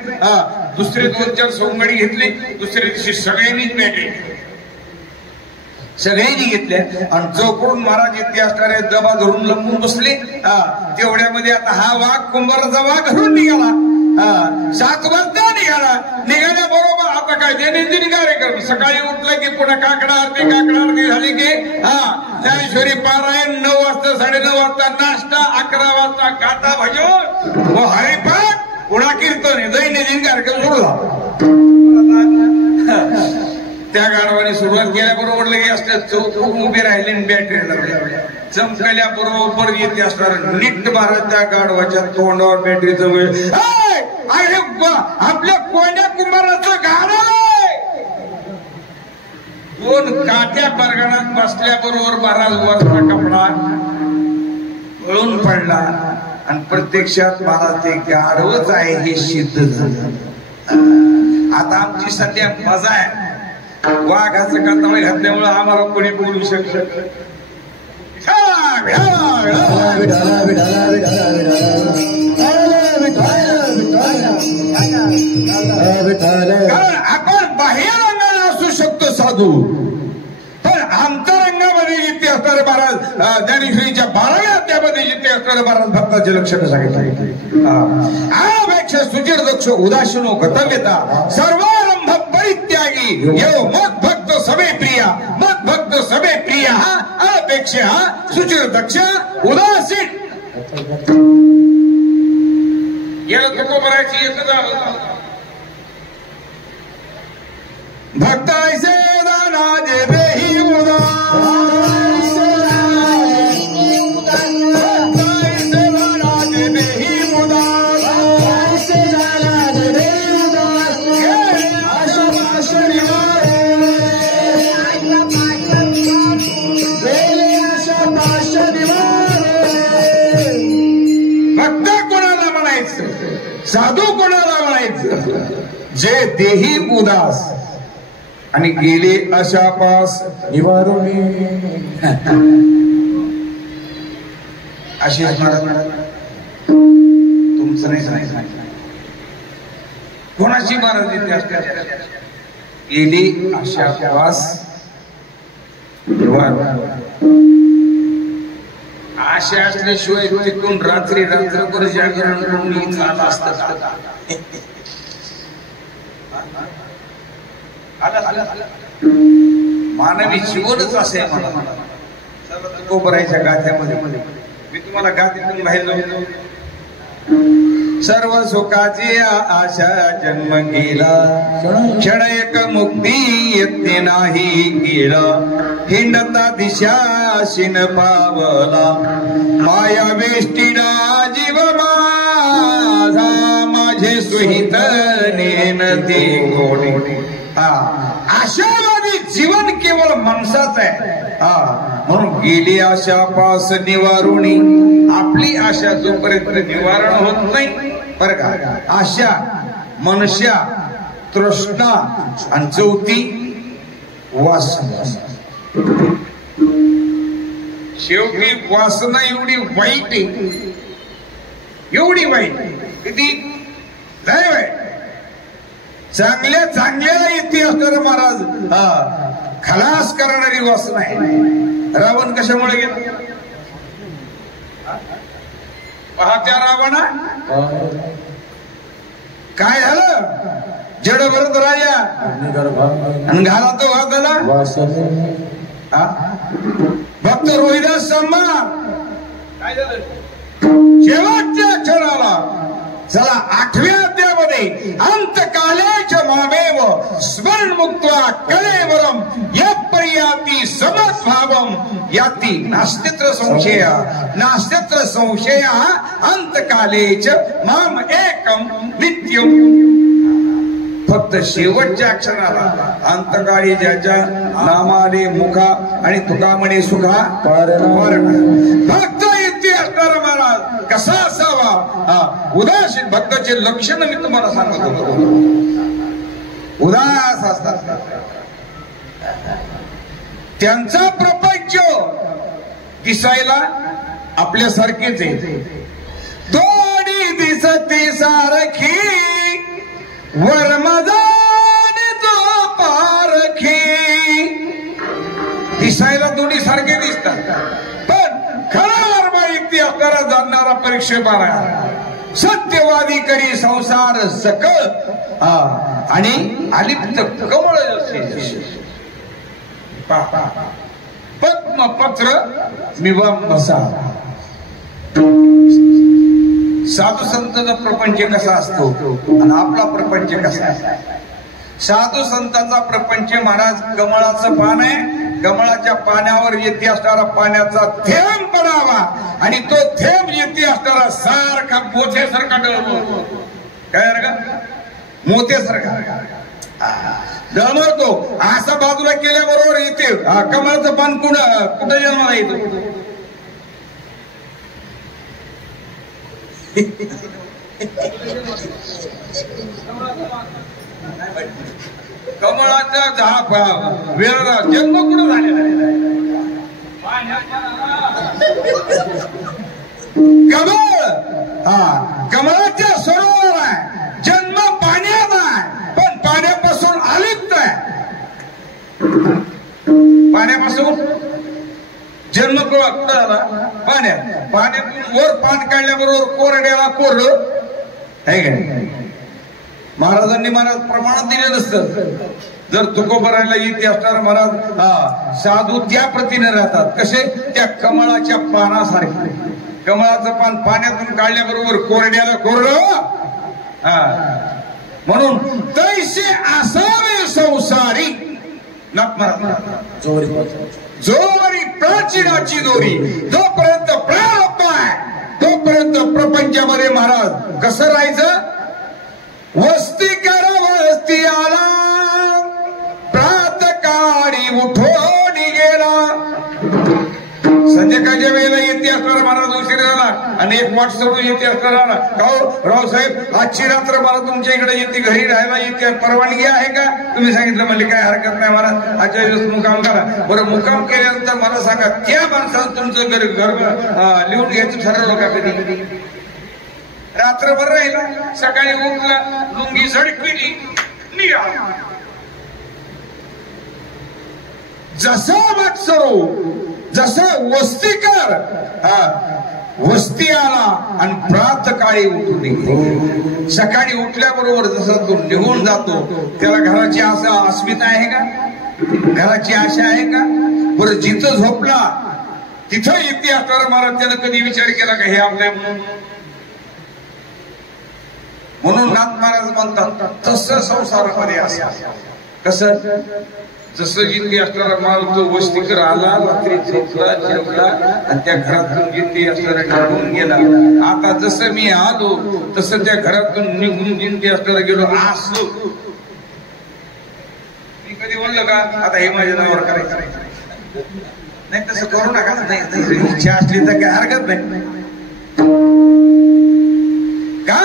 दुसरे 2-4 सोंगडी घेतली. दुसऱ्या दिवशी सगळ्यांनीच बॅटरी सगळ्यांनी घेतल्या आणि चौकडून महाराज येते असणारे दबा धरून लंबून बसले. तेवढ्यामध्ये आता हा वाघ कुंभाराचा वाघ घरून निघाला. 7 वाजता निघाल्या बरोबर आता काय दैनंदिन कार्यक्रम. सकाळी उठलं की पुन्हा काकडा आरती झाली की ज्ञानेश्वरी पारायण. 9 वाजता 9:30 वाजता नाश्ता. 11 वाजता गाता भजन व हरिपाठ पुन्हा कीर्तन. दैनंदिन कार्यक्रम सोडला. त्या गाढवाने सुरुवात केल्याबरोबर लगे असल्या चौक उभे राहिले बॅटरी लावल्या. चमकल्या बरोबर येते असणार नीट महाराज त्या गाढवाच्या तोंडावर बॅटरीचं वेळ. अरे आपल्या कोण्या कुंभाराचं गाढव. 2 काट्या बरगणात बसल्याबरोबर महाराज वरचा कपडा गळून पडला आणि प्रत्यक्षात महाराज ते गाढवच आहे हे सिद्ध झालं. आता आमची सध्या मजा आहे. वाघाचं कातळ घातल्यामुळे आम्हाला कोणी बोलू शकत. आपण बाह्य रंगाला असू शकतो साधू पण अंतरंगामध्ये जिथे असणारे महाराज ज्ञानेश्वरीच्या 12व्या अध्यायामध्ये जिथे असणारे महाराज भक्ताचे लक्षण सांगितले. आपेक्षा सुचिर दक्ष उदासीनो गतव्यता सर्वारंभ परित्यागी यो मत भक्त सवे प्रिया. मत भक्त सवे प्रिया अपेक्षा सुचिर दक्ष उदासीन. याला तुकोबराची येत भक्त ऐसे दाना जे देही उदास. साधू कोणाला म्हणायचं? जे देही उदास आणि गेले अशापास निवारून. आशिष महाराज तुमचं नाही सांगितलं कोणाची महाराज येते असतात गेली अशापास आशा असल्याशिवाय तिथून रात्री रात्रभर जागरण करून इथं आला असतं. मानवी जीवनच असे तुकोबराच्या गाथ्यामध्ये मी तुम्हाला गाथ्यातून बाहेर जाऊन सर्व सुखाची आशा जन्म गेला क्षण एक मुक्ती येते नाही गेला हिंडता दिशाशीन पावला माया वेष्टीला जीव माझा माझे सुहित नेनती कोणी आशावादी जीवन केवळ माणसाच आहे म्हणून गेली आशा पास निवारुणी आपली आशा जोपर्यंत निवारण होत नाही बरं का आशा मनुष्या तृष्णा आणि चौथी वासना शेवटी वासना एवढी वाईट आहे एवढी वाईट किती लय वाईट चांगल्या चांगल्या इतिहास महाराज खलास करणारी वासना आहे रावण कशामुळे गेला पाहत्या रावणा काय झालं जड भरत राजा आणि घाला तो वाघाला भक्त रोहिदास सम्मान काय झालं शेवटच्या क्षणाला चला 8व्या अध्यायामध्ये अंतकालेच मामेव स्मरण मुक्त्वा कलेवरम यत्पर्याति समद्भावम याति नास्तित्र संशय नास्तित्र संशय अंतकालेच माम एकम नित्यम फक्त शेवटच्या क्षणाला अंतकाळी ज्याच्या नामाले मुखा आणि तुका म्हणे सुखा भक्त इथे असणारा महाराज कसा असावा उदासीन भक्ताचे लक्षण मी तुम्हाला सांगतो उदास असतात त्यांचा प्रपंच दिसायला आपल्यासारखेच आहे दोन्ही दिसते सारखी वरमजाने तो पारखी दिसायला दोन्ही सारखे दिसतात पण खरा वर्मा इथे आपल्याला जाणणारा परीक्षेबारा सत्यवादी करी संसार सकळ आणि अलिप्त कमळ पद्मपत्र मिवांबसा साधू संतांचा प्रपंच कसा असतो आणि आपला प्रपंच कसा आहे साधू संतांचा प्रपंच महाराज कमळाचं पान आहे कमळाच्या पाण्यावर येते असणारा पाण्याचा थेंब पडावा आणि तो थेंब येते असणारा सारखा मोत्यासारखा डळमळतो काय रे का मोत्यासारखा डळमळतो असा बाजूला केल्याबरोबर येते कमळाचं पान कुठं जन्माला येतो कमळाचा वेळा जन्म कुठं झालेला कमळ कमळाच्या सरोवर आहे जन्म पाण्यात आहे पण पाण्यापासून अलिप्त आहे पाण्यापासून जन्म कुठं झाला पाण्यात पाण्यातून वर पान काढल्याबरोबर कोरड्याला कोरडं आहे का महाराजांनी महाराज प्रमाणात दिले नसतं जर तुकोबरायला येते असणारा महाराज साधू त्या प्रतीने राहतात कसे त्या कमळाच्या पानासारखे कमळाचं पान पाण्यातून काढल्याबरोबर कोरड्याला कोरडं म्हणून तैसे असावे संसारी जोरी प्राचीनाची दोरी जोपर्यंत प्रारब्ध आहे तोपर्यंत प्रपंचामध्ये महाराज कसं राहायचं वस्ती कर वस्ती आला प्रातकाळी उठून गेला संध्याकाळच्या वेळेला येते असणारा महाराज उशीर झाला आणि एक वाट सोडून येते असणारा रावसाहेब आजची रात्र मला तुमच्या इकडे येते घरी राहायला येते परवानगी आहे का तुम्ही सांगितलं म्हणले काय हरकत नाही महाराज आजच्या दिवस मुक्काम करा बरं मुक्काम केल्यानंतर मला सांगा त्या माणसानं तुमचं घर लिहून घ्यायचं ठरवलं का कधी रात्रभर राहिला सकाळी उठला लुंगी झडकविली निघाला जसा वाटसरू जसं वस्तीकर वस्ती आला आणि प्रातकाळी उठून निघतो सकाळी उठल्याबरोबर जसं तो निघून जातो त्याला घराची आशा अस्मिता आहे का घराची आशा आहे का बरं जिथं झोपला तिथं येते असणारा महाराज त्यानं कधी विचार केला का हे आपल्या म्हणून नाथ महाराज म्हणतात तसं संसारामध्ये असं कसं जसं जिंदी असणारा माल तो वस्तीकर आला रात्री झोपला जेवला आणि त्या घरातून जिंदी असणारा निघून गेला. आता जसं मी आलो तसं त्या घरातून निघून जिंदी असणारा गेलो असं मी कधी बोललो का आता हे माझ्या नावावर करायचं नाही तसं करू नका. नाही इच्छा असली तर काही हरकत नाही का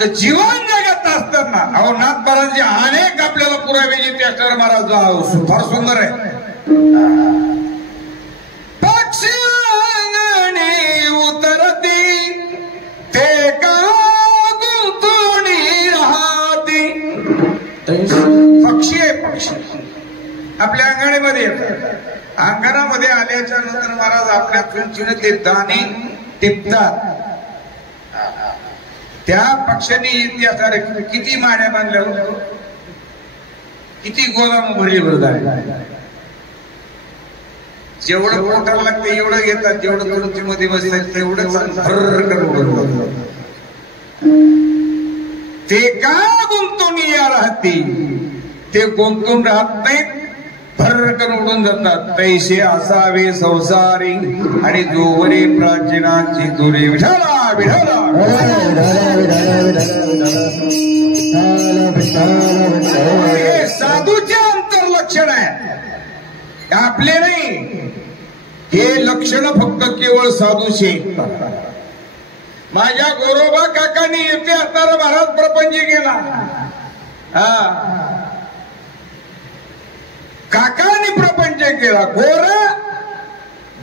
तर जीवन जगत असताना अहो नाथ महाराजांचे अनेक आपल्याला पुरावे जिथे असणार महाराज फार सुंदर आहे. पक्षी उतरती ते का गुंतुणी राहती. पक्षी आहे पक्षी आपल्या अंगणीमध्ये येतात. अंगणामध्ये आल्याच्या नंतर महाराज आपल्या किंचिने ते दाणे टिपतात. त्या पक्षांनी इतिहासात किती माड्या बांधल्या किती गोदाम भरली भरतात. जेवढं पोटाला लागते एवढं घेतात जेवढं तुमची मध्ये बसतात तेवढंच ते का गुंतून या राहते ते गुंतून राहत नाहीत भरकन उडून जातात. पैसे असावे संसारी आणि जोवरे प्राचीनाची दुरे विठाला विठाला. हे साधूचे अंतर्लक्षण आहे आपले नाही. हे लक्षण फक्त केवळ साधूचे. माझ्या गोरोबा काकांनी येथे असणारा महाराज प्रपंच केला. काकांनी प्रपंच केला. गोरा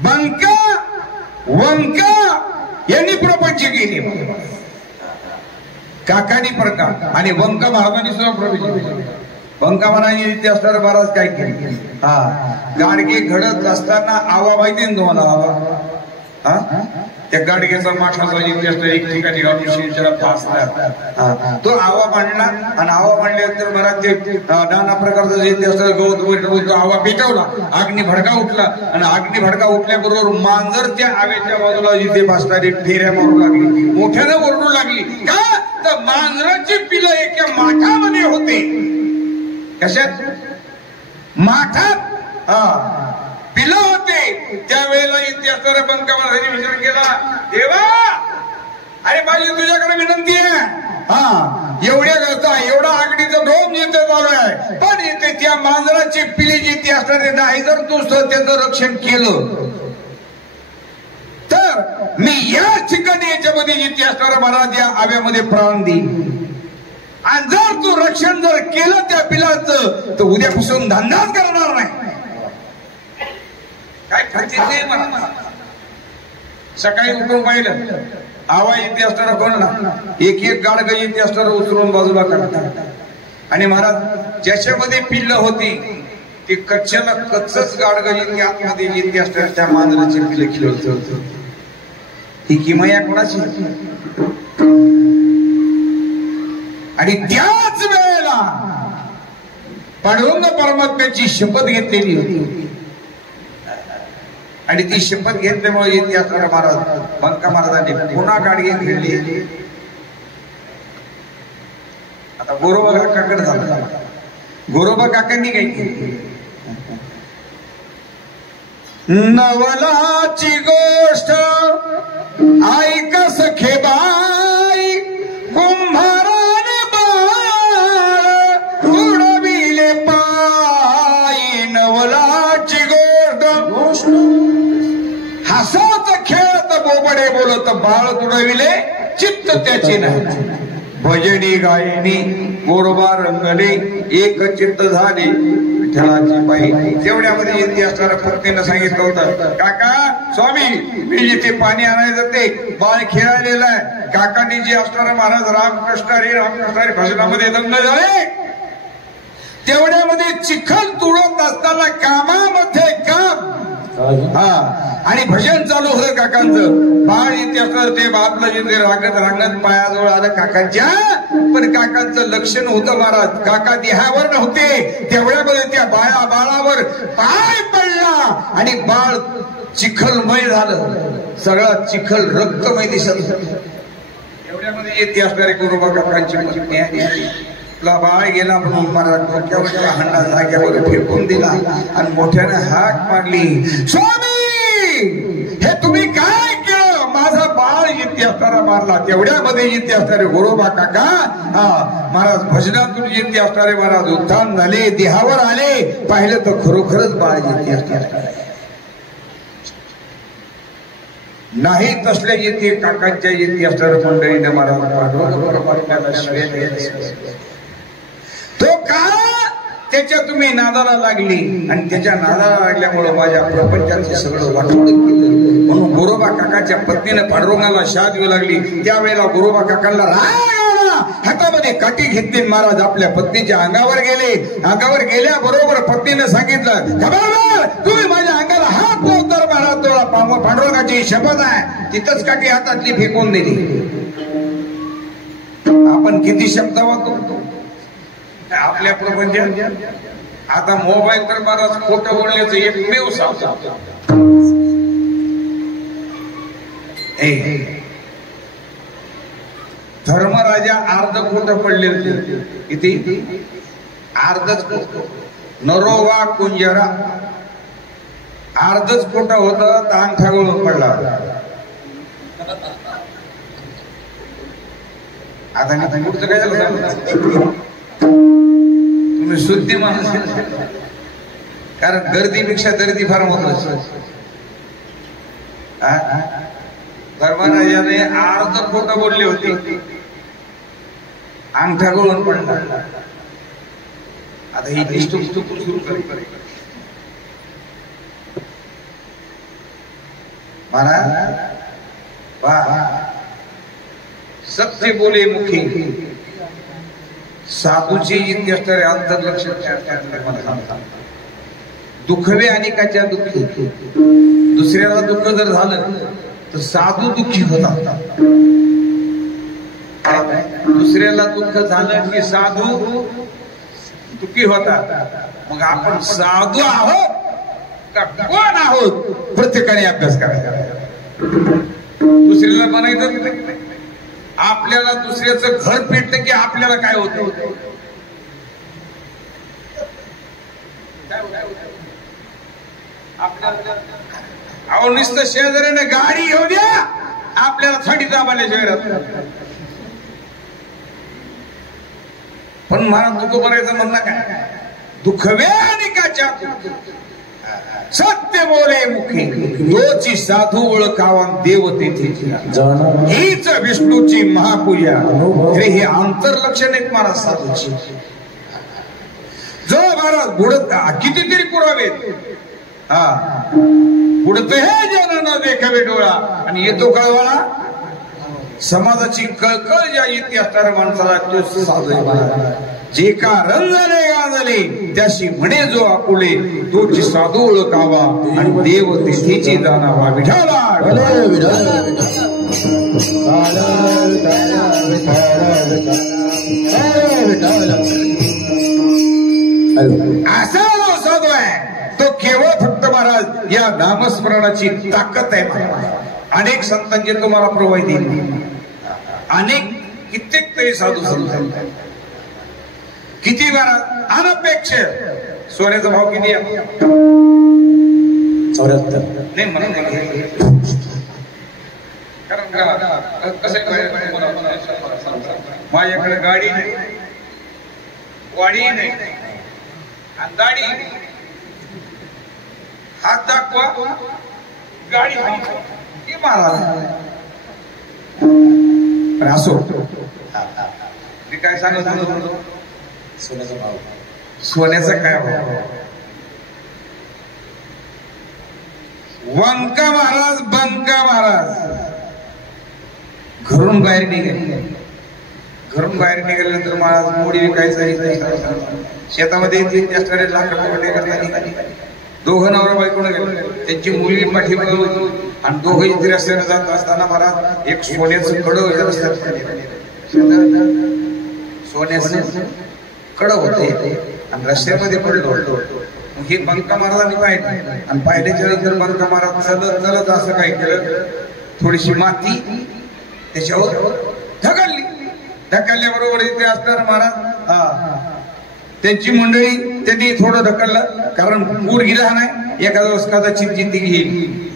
बंका वंका यांनी प्रपंच केली. काकांनी प्रकार आणि वंका महाराजांनी सुद्धा प्रपंच केला. वंका महाराजांनी इथे असणारा महाराज काय केले. गाडगे घडत असताना आवा माहिती ना तुम्हाला आवा त्या गाडग्याचा माठाचा इतिहास एक ठिकाणी तो आवा मांडला आणि आवा मांडल्यानंतर महाराज ते नाना प्रकारचा इतिहास गवत आवा पेटवला. अग्नी भडका उठला आणि अग्नी भडका उठल्याबरोबर मांजर त्या आव्याच्या बाजूला जिथे बसणारी फेऱ्या मारू लागली. मोठ्यानं ओरडू लागली का तर मांजराची पिलं एका माठामध्ये होते. कशात माठात पिलं होते. त्यावेळेला इतिहासाला बंका महाराजांनी विचार केला देवा अरे माझी तुझ्याकडे विनंती आहे. एवढा आगडीचं ढोम जिथे चालू आहे पण इथे त्या मांजराची पिली जिथे असणार नाही जर तू त्याचं रक्षण केलं तर मी या ठिकाणी याच्यामध्ये जिथे असणारा महाराज या आव्यामध्ये प्राण देईन. आणि जर तू रक्षण जर केलं त्या पिलाचं तर उद्यापासून धंदाच करणार नाही. काय खाते नाही मला. सकाळी उठून पाहिलं आवा इथे असणारा कोणला एक एक गाडग इथे असणारा उचलून बाजूला काढतात आणि महाराज ज्याच्यामध्ये पिल्ल होती ती कच्च्याला कच्चच गाडग इथे आतमध्ये इथे असणाऱ्या त्या मांजराची पिल्ल खिलवत. ही किमया कोणाची. आणि त्याच वेळेला पांडुरंग परमात्म्याची शपथ घेतलेली होती आणि ती शपथ घेतल्यामुळे इतिहास महाराज बंका महाराजांनी पुन्हा गाडी घेतली. आता गोरोबा काकाकडे झाला. गोरोबा काकांनी काय केली. नवलाची गोष्ट ऐक सखे बाई कुंभाराने बाळ उडविले पायी. नवलाची गोष्ट हसत खेळत बोबडे बोलत बाळ तुडविले चित्त त्याचे नाही. भजनी गायनी गोरोबा रंगले एक चित्त झाले विठ्ठलाची बाई. तेवढ्यामध्ये येते असणारा पत्नीनं सांगितलं होतं काका स्वामी मी जिथे पाणी आणायला जाते बाळ खेळालेला आहे. काकांनी जे असणारा महाराज रामकृष्ण हरी भजनामध्ये दंग झाले. तेवढ्यामध्ये चिखल तुडत असताना कामामध्ये काम आणि भजन चालू होतं काकांचं. बाळ इथे असतं ते बापला जिथे रांगत रांगत पायाजवळ आलं काकांच्या. पण काकांचं लक्षण होतं महाराज काका देहावर नव्हते. तेवढ्यामध्ये त्या बाळावर पाय पडला आणि बाळ चिखलमय झालं. सगळा चिखल रक्तमय दिसत. एवढ्यामध्ये येते असणारे गुरुबा काकांची पत्नी आहे. तुला बाळ गेला म्हणून मला डोक्यावरच्या हंडा जाग्यावर फेकून दिला आणि मोठ्याने हाक मारली, स्वामी हे तुम्ही काय केलं? माझा बाळ येते असताना मारला. तेवढ्यामध्ये येते असणारे गुरुबा काका महाराज भजनातून येते असणारे महाराज उत्थान झाले, देहावर आले. पाहिलं तर खरोखरच बाळ येते असणारे नाही तसल्या येते काकांच्या येते असणाऱ्या मंडळीने तो का त्याच्या तुम्ही नादाला लागली आणि त्याच्या नादाला लागल्यामुळे माझ्या प्रपंचाचं सगळं वाटोळ केलं. म्हणून गुरुबा काकाच्या पत्नीने पांडुरंगाला शाद येऊ लागली. त्यावेळेला गुरुबा काकांना राग आला. हातामध्ये काठी घेतली. महाराज आपल्या पत्नीच्या अंगावर गेले. अंगावर गेल्याबरोबर पत्नीने सांगितलं, खबरदार तुम्ही माझ्या अंगाला हात लावतर महाराज तुला पांडुरंगाची शपथ आहे. तिथंच काठी हातातली फेकून दिली. आपण किती शब्द वाचतो आपल्या प्रपंचात. आता मोबाईल तर महाराज खोटं बोलण्याचं एकमेव साधन. धर्मराजा अर्ध खोटं पडले होते. किती? अर्धच खोटं. नरोवा कुंजरा अर्धच खोटं होतं तर अंगठा गळून पडला. आता पुढचं काय झालं? तुम्ही शुद्धी माणूस, कारण गर्दीपेक्षा दर्दी फार महत्वाची. धर्मराजाने अर्ध खोटं बोलले होते, अंगठा गळून पडला. आता ही लिस्ट सुरू करेल. महाराज सत्य बोले मुखी साधूची इतके असणारे अंतर्लक्ष दुःखवे अनेकाच्या दुःखी. दुसऱ्याला दुःख जर झालं तर साधू दुःखी होता. दुसऱ्याला दुःख झालं की साधू दुःखी होता. मग आपण साधू आहोत का कोण आहोत प्रत्येकाने अभ्यास करायचा. दुसऱ्याला म्हणायचं आपल्याला दुसऱ्याचं घर पेटलं की आपल्याला काय होतं? अहो नुसतं शेजाऱ्याने गाडी घेऊ द्या आपल्याला थंडी दाबाले शहरात. पण मला दुःख करायचं म्हणणं काय? दुःख वेनिकाच्या सत्य बोले मुखी तोची साधू ओळखावा देव तेथे हीच विष्णूची महापूजा. हे अंतर्लक्षण एक महाराज साधूची. जो महाराज बुडत कितीतरी पुरावेत. बुडत हे जन न देखावे डोळा आणि येतो कळवाळा. समाजाची कळकळ ज्या येते असणाऱ्या माणसाला तो साधू. जे का रंजने गाजले त्याशी म्हणे जो आपुले तोची साधू ओळखावा आणि देव तिथेची जाणावा. विठाला असा जो साधू आहे तो केवळ फक्त महाराज या नामस्मरणाची ताकद आहे. अनेक संतांचे तुम्हाला प्रवाही देईल. अनेक कित्येक तरी साधू संत किती वेळा अनपेक्ष सोन्याचा भाव किती आहे? 74 नाही म्हणून कारण कसं माझ्याकडे गाडी नाही, वाडी नाही आणि दाढी. हात दाखवा गाडी महाराज असो. मी काय सांगत होतो? सोन्याचा भाव. सोन्याचा काय भाव? वंका महाराज बंका महाराज घरून बाहेर निघाले. घरून बाहेर निघाल्यानंतर महाराज मोडी विकायचा. शेतामध्ये लाकड. दोघं नवरा बायकोने गेले. त्यांची मुलगी पाठीमागे होती आणि दोघं इथे रस्त्याने जात असताना महाराज एक सोन्याचं कडं रस्त्यात सोन्याचं कडं होते आणि रस्त्यामध्ये पडलो. हे बंका महाराजांनी पाहिलं आणि पाहिल्याच्या नंतर बंका महाराज चालत चालत असं काय केलं, थोडीशी माती त्याच्यावर ढकलल्याबरोबर इथे असणार महाराज त्यांची मंडळी त्यांनी थोडं ढकललं, कारण पूर गेला नाही, एखादा दिवस कदाचित जिंदगी येईल,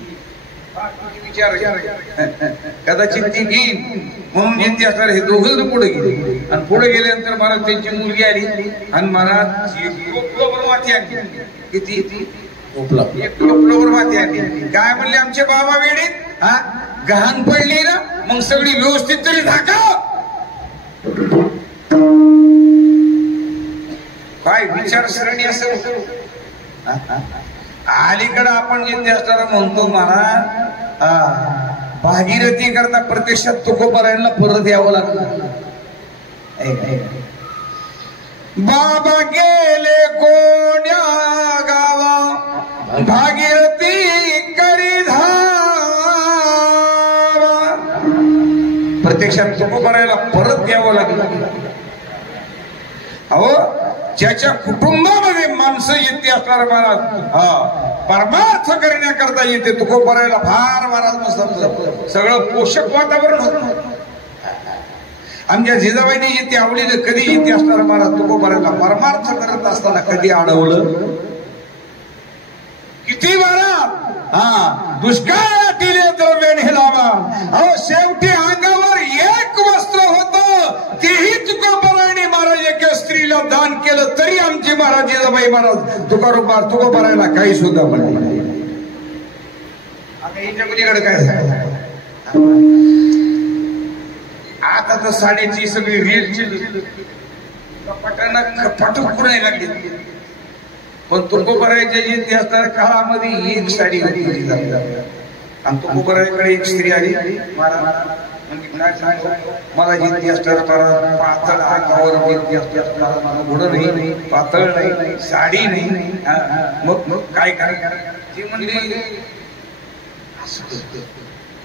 कदाचित ती घेईन म्हणून जिंती असणार. हे दोघं पुढे गेले आणि पुढे गेल्यानंतर महाराज त्यांची मुलगी आली आणि महाराज माती आणली. किती माती आणली. काय म्हणले आमचे बाबा वेळेत गहाण पडली ना, मग सगळी व्यवस्थित तरी धाका. काय विचारसरणी असं अलीकडं आपण जिथे असताना म्हणतो महाराज भागीरथी करता प्रत्यक्षात तुकोबारायांना परत यावं लागलं. बाबा गेले कोण्या गावा भागीरथी करी धावा. प्रत्यक्षात तुकोबारायला परत यावं लागलं. अहो ज्याच्या कुटुंबामध्ये माणसं येते असणार महाराज परमार्थ करण्याकरता येते तुकोबारायला फार महाराज मस्त सगळं पोषक वातावरण होत. आमच्या जिजाबाईने येते आवडीनं कधी येते असणार महाराज तुकोबारायला परमार्थ करत असताना कधी अडवलं. किती महाराज दुष्काळ केले द्रव्य नेलावा. अहो शेवटी अंगावर एक वस्त्र होतं, तेही तुकोबारायने महाराज एका स्त्रीला दान केलं, तरी आमची महाराज जिजाबाई महाराज तुकोबारायला काही सुद्धा म्हणले नाही. आता याच्या पलीकडे काय झालं आता तर साडीची सगळी रेलची पटक पुरायला लागली. पण तुकोबारायच्या इतिहासाच्या काळामध्ये एक साडी होती आणि तुकोबारायकडे एक स्त्री आली. मला इतिहास पातळ अंगावर घोडं नाही, पातळ नाही, साडी नाही, मग काय करायचं. ती म्हणली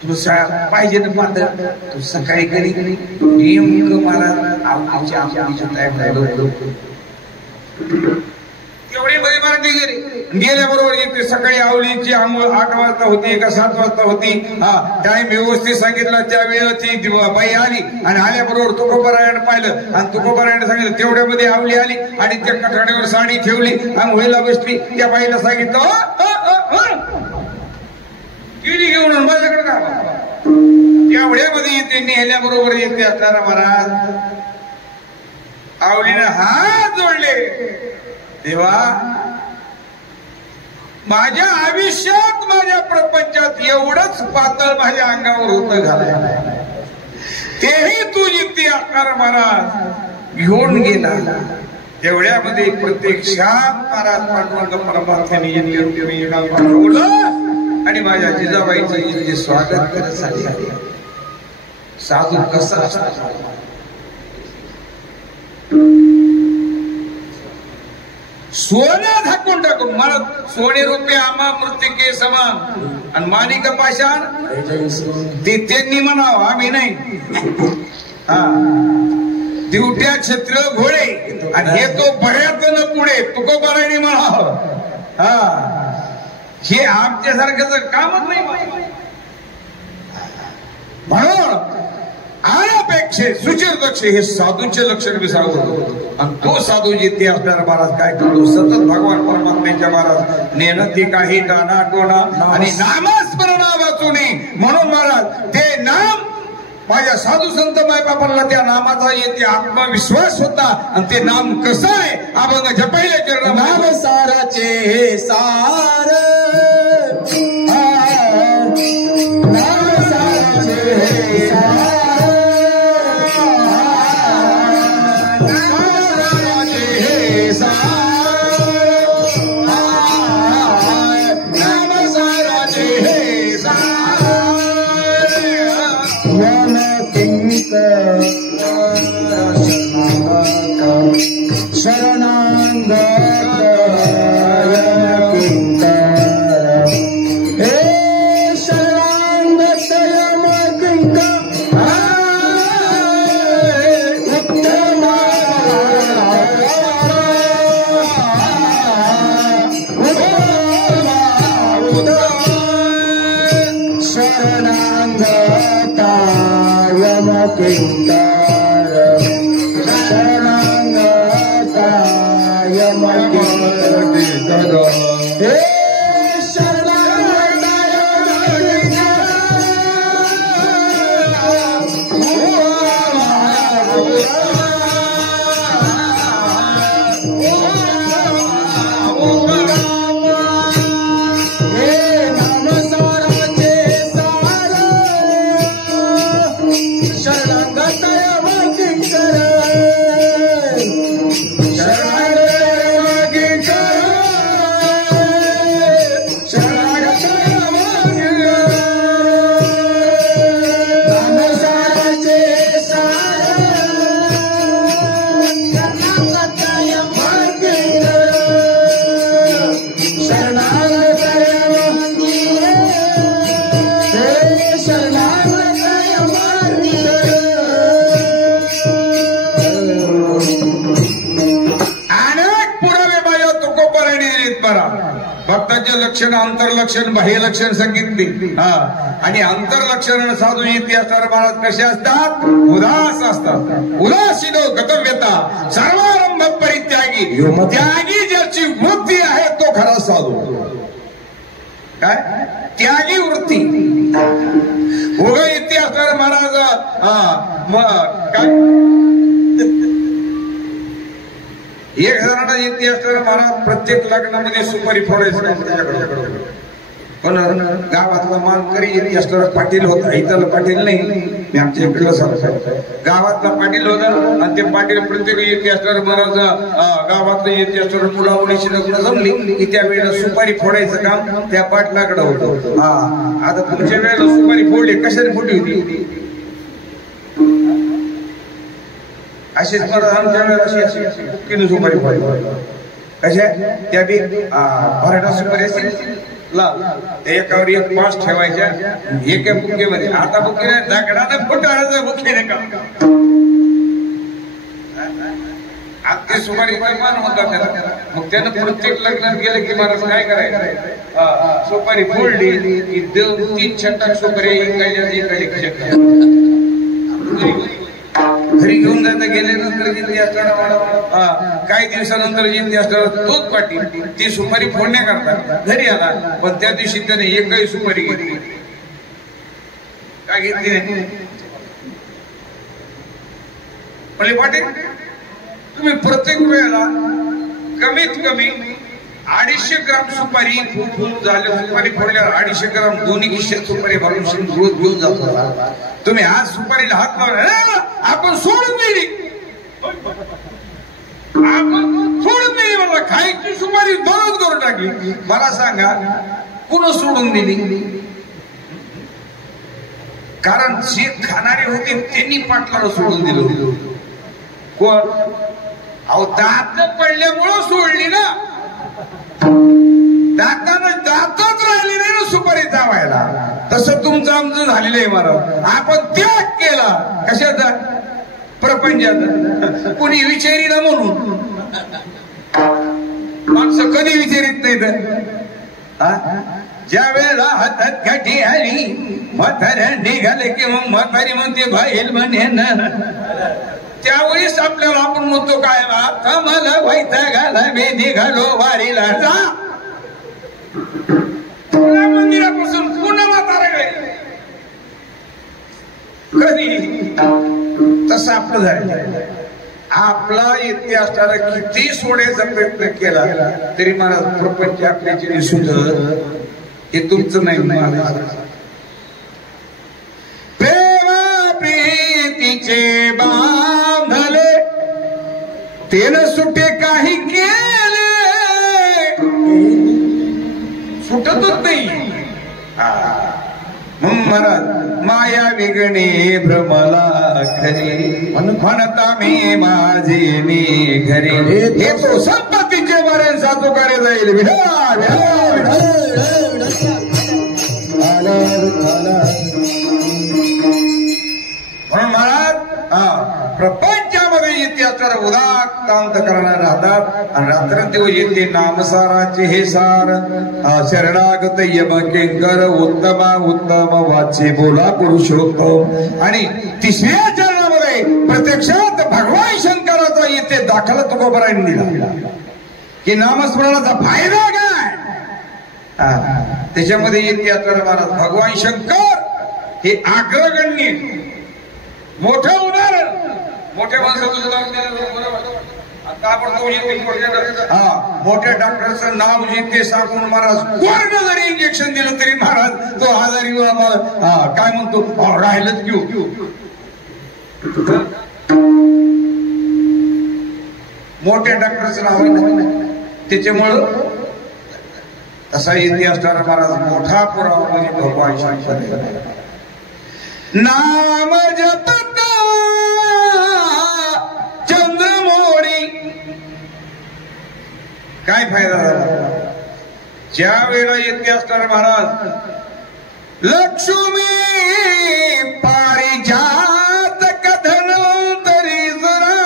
तुला पाहिजे ना पातळ, तू सकाळी कधी नेमकं मला तेवढी मध्ये मारती गेली. गेल्याबरोबर येते सकाळी आवलीची आंघोळ 8 वाजता होती का 7 वाजता होती. टाइम व्यवस्थित सांगितला. त्या वेळेची बाई आली आणि आल्याबरोबर तुकोबारायण पाहिलं आणि तुकोबारायण सांगितलं. तेवढ्यामध्ये आवली आली आणि त्या कठाड्यावर साडी ठेवली, आंघोळीला बसली. त्या बाईला सांगितलं किडी घेऊन माझ्याकडे का. तेवढ्यामध्ये येते नेल्याबरोबर येते असणारा महाराज आवलीनं हात जोडले. तेव्हा माझ्या आयुष्यात माझ्या प्रपंचात एवढंच पातळ माझ्या अंगावर होतं घालायला, तेही तू जिथे असणार महाराज घेऊन गेला. तेवढ्यामध्ये प्रत्यक्षात महाराज पांडुरंग परमार्थाने आणि माझ्या जिजाबाईचं इथे स्वागत करत झाले. साधू कसा असतो सोनं झाकून टाकून मला सोने रुपये आम्हा मृत्तिके समान आणि माणिक पाषाण ते त्यांनी म्हणावं, आम्ही नाही. दिवट्या छत्र घोडे आणि हे तो बऱ्याच न पुढे तुकोबारायने म्हणावं. हे आमच्यासारखं कामच नाही. म्हणून आल्यापेक्षा सुचिर दक्ष हे साधूचे लक्षण विसावत. आणि तो साधू जिथे असणारा महाराज काय करतो, सतत भगवान परमात्म्याच्या महाराज नेणं ते काही टाणा टोणा आणि नामस्मरणा वाचूने. म्हणून महाराज ते नाम माझ्या साधू संत मायबापांना त्या नामाचा येते आत्मविश्वास होता. आणि ते नाम कसं आहे अभंग जपायला चरण नाम साराचे सार, नाम साराचे सार, शरणांग शरणांग भक्ताचे लक्षण अंतर्लक्षण बाह्यलक्षण सांगितली आणि अंतर्लक्षण साधू इतिहासावर महाराज कसे असतात उदास असतात उदासीनो गतव्यता सर्वारंभ परित्यागी त्यागी ज्याची वृत्ती आहे तो खरा साधू काय त्यागी वृत्ती उग इतिहासावर महाराज काय एक जणांना इतिहास महाराज प्रत्येक लग्नामध्ये सुपारी फोडायचं पण गावातला मानकरी इतिहास पाटील होता इथला पाटील नाही मी आमच्या इकडलं सांगतो गावातला पाटील होता आणि ते पाटील प्रत्येक इतिहासावर महाराज गावातल्या इतिहासावर मुलामुलीची लग्न जमली की त्या वेळेला सुपारी फोडायचं काम त्या पाटलाकडे होतं आता तुमच्या वेळेला सुपारी फोडली कशाने फोडली होती अशीच महाराज आमच्या वेळेला अशी सुपारी फोडली कशा त्या बी भरडा सुपारी असेल लाल त्या एकावर एक पाच ठेवायच्या एका बुकेमध्ये आता बुके दगडानं फुटाळाचं बुकेने काम ते सुमारी मान होता त्याला मग त्यानं प्रत्येक लग्नात गेलं की महाराज काय करायचं सुपारी फोडली की 2-3 छटाक सुपारी इकडे घरी घेऊन जायचं गेल्यानंतर जिंती असताना काही दिवसानंतर जिंती असताना तोच पाटील ती सुपारी फोडण्याकरता घरी आला पण त्या दिवशी त्याने एकही सुपारी घेतली काय घेतली नाही म्हणजे पाटील तुम्ही प्रत्येक वेळेला कमीत कमी 250 ग्राम सुपारी झाले सुपारी फोडल्यावर 250 ग्राम दोन्ही खिशात सुपारी भरून रोज घेऊन जातो तुम्ही आज सुपारीला हात लावला आपण सोडून दिली मला खायची सुपारी दोनच करून टाकली मला सांगा कुण सोडून दिली कारण जे खाणारे होते त्यांनी पाटलाला सोडून दिलं कोण अहो दात पडल्यामुळं सोडली ना दातानं दातच राहिली नाही ना सुपारी चावायला तसं तुमचं आमचं झालेलं आहे महाराज आपण त्याग केला कशाचा प्रपंचाचा कोणी विचारीला म्हणून माणसं कधी विचारित नाही तर ज्या वेळेला हातात काठी आली म्हाताऱ्या निघाले की मग म्हातारी म्हणते बाहेर म्हणे ना त्यावेळेस आपल्याला आपण म्हणतो काय मला वैतागाला मी निघालो वारीला जा पुन्हा मंदिरापासून पुन्हा म्हातारा गेले कधी तसं आपलं झालं आपला इतिहासाला किती सोडायचा प्रयत्न केला तरी मला प्रपंच आपल्याची सुद्धा हे तुमचं नाही महाराज प्रेमा प्रीतीचे बांधले तेन सुटे काही केले सुटतच नाही महाराज माया विगणे भ्रमला खरी म्हणता मी माझी मी घरी हे तो संपत्तीचे मरण साधू करे जाईल म्हणून महाराज प्रपंचामध्ये इतिहासाला उदात्तांत करणार राहतात आणि रात्रंदिवस येते नामसाराचे हे सार शरणागत यम किंकर उत्तमा उत्तम वाचे बोला पुरुषोत्तम आणि तिसऱ्या चरणामध्ये प्रत्यक्षात भगवान शंकराचा येथे दाखला तुकोबरांनी दिला की नामस्मरणाचा फायदा काय? त्याच्यामध्ये येते आपल्याला महाराज भगवान शंकर हे अग्रगण्य मोठं उदाहरण. मोठ्या माणसाचं उदाहरण द्यायला आता आपण मोठ्या डॉक्टरचं नाव जे ते सांगून महाराज कोरडं जरी इंजेक्शन दिलं तरी महाराज तो आजारी काय म्हणतो राहिलंच घेऊ. मोठ्या डॉक्टरचं नाव आहे त्याच्यामुळं असा इतिहास महाराज मोठा पुरावा म्हणजे भगवान शंकर. नाम जपत चंद्रमोळी काय फायदा झाला? ज्या वेळेला येते असणार महाराज लक्ष्मी पारिजात कधन्वंतरी जरा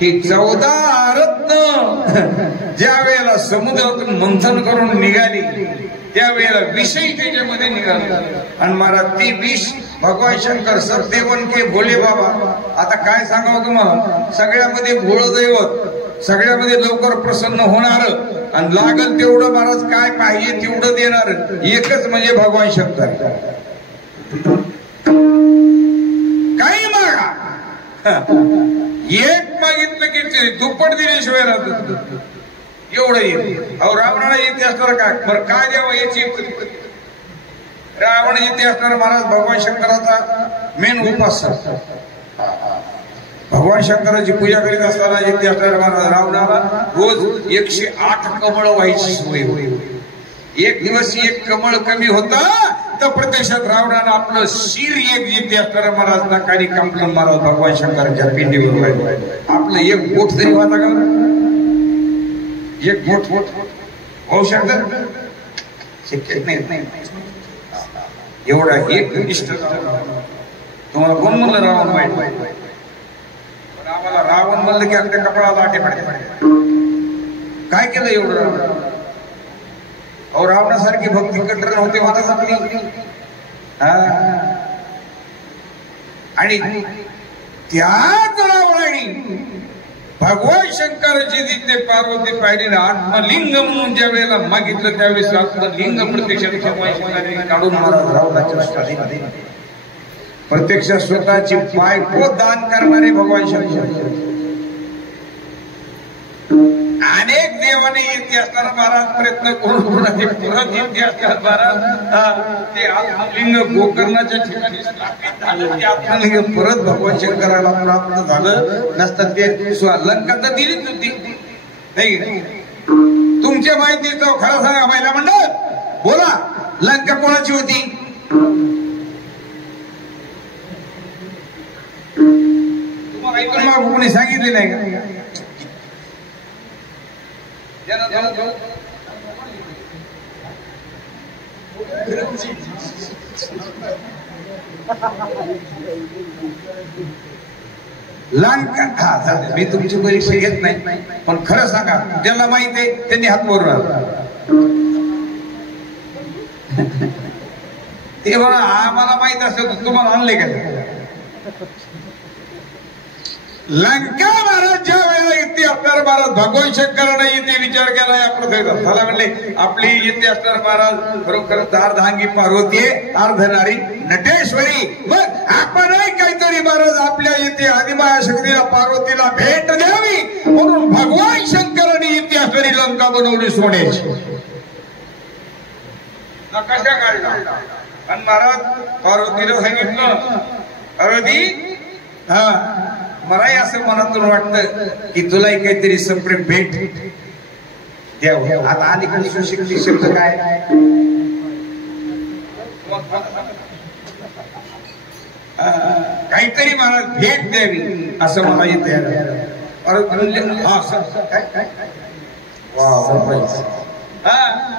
ही 14 रत्न ज्या वेळेला समुद्रातून मंथन करून निघाली त्यावेळेला विषय त्याच्यामध्ये निघाला आणि महाराज ती विष भगवान शंकर सत्यवन के भोले बाबा. आता काय सांगावं तुम्हाला, सगळ्यामध्ये भोळ दैवत, सगळ्यामध्ये लवकर प्रसन्न होणार आणि लागल तेवढं महाराज काय पाहिजे तेवढं देणार एकच म्हणजे भगवान शंकर. काही मागा एक मागितलं की दुप्पट दिल्याशिवाय राहत एवढं येत. अहो रावणाला येते असणार काय? बरं काय द्यावं याची रावण येते असणार महाराज भगवान शंकराचा मेन उपासक. भगवान शंकराची पूजा करीत असताना येते असणार महाराज रावणाला रोज 108 कमळ व्हायची सोय होई. एक दिवस एक कमळ कमी होता तर प्रत्यक्षात रावणानं आपलं शिर एक येते असणार महाराज नकानी कापलं महाराज भगवान शंकराच्या पिंडीवर. आपलं एक बोट तरी होता का? एक बोट होऊ शकत शक्य नाही. एवढा एक निष्ठ तुम्हाला कोण म्हणलं रावण वाईट? पण आम्हाला रावण म्हणलं की आपल्या कपाळाला आटे पडते. काय केलं एवढं रावण? अहो रावणासारखी भक्ती कट्टर नव्हते होताच आपली. आणि त्याच रावणाने भगवान शंकराची तिथे पार्वती पाहिली आत्मलिंग म्हणून ज्या वेळेला मागितलं त्यावेळेस आत्मलिंग प्रत्यक्षात काढून रावणाच्या प्रत्यक्षात स्वतःची बायको दान करणारे भगवान शंकर. अनेक देवाने येते असताना महाराज प्रयत्न करून परत येते असतात महाराज ते आत्मलिंग गोकर्णाच्या ठिकाणी स्थापित झालं. ते आत्मलिंग परत भगवान शंकराला प्राप्त झालं नसतं ते लंका तर दिलीच होती नाही. तुमच्या माहितीचं खरं सांगा महिला मंडळ, बोला लंका कोणाची होती? तुम्हाला इथून मग कोणी सांगितले नाही का? लंका मी तुमची परीक्षा घेत नाही पण खरं सांगा ज्याला माहिती आहे त्यांनी हात वर ते बघा आम्हाला माहित असेल तुम्हाला आणले का? लंका महाराज ज्या वेळेला येते असणार महाराज भगवान शंकराने इथे विचार केला आपलं मला म्हणले आपली येते असणार महाराज बरोबर अर्धांगी पार्वती अर्धनारी नटेश्वरी. मग आपणही काहीतरी महाराज आपल्या येथे आदिमाया शक्तीला पार्वतीला भेट द्यावी म्हणून भगवान शंकराने इथे असणारी लंका बनवली सोन्याची. कशा काढला आणि महाराज पार्वतीला सांगितलं पार्वती मलाही असं मनातून वाटतं की तुलाही काहीतरी सप्रेम भेट द्यावं. आता अलीकडे सुशक्ती शब्द काय? काहीतरी मला भेट द्यावी असं मला येते.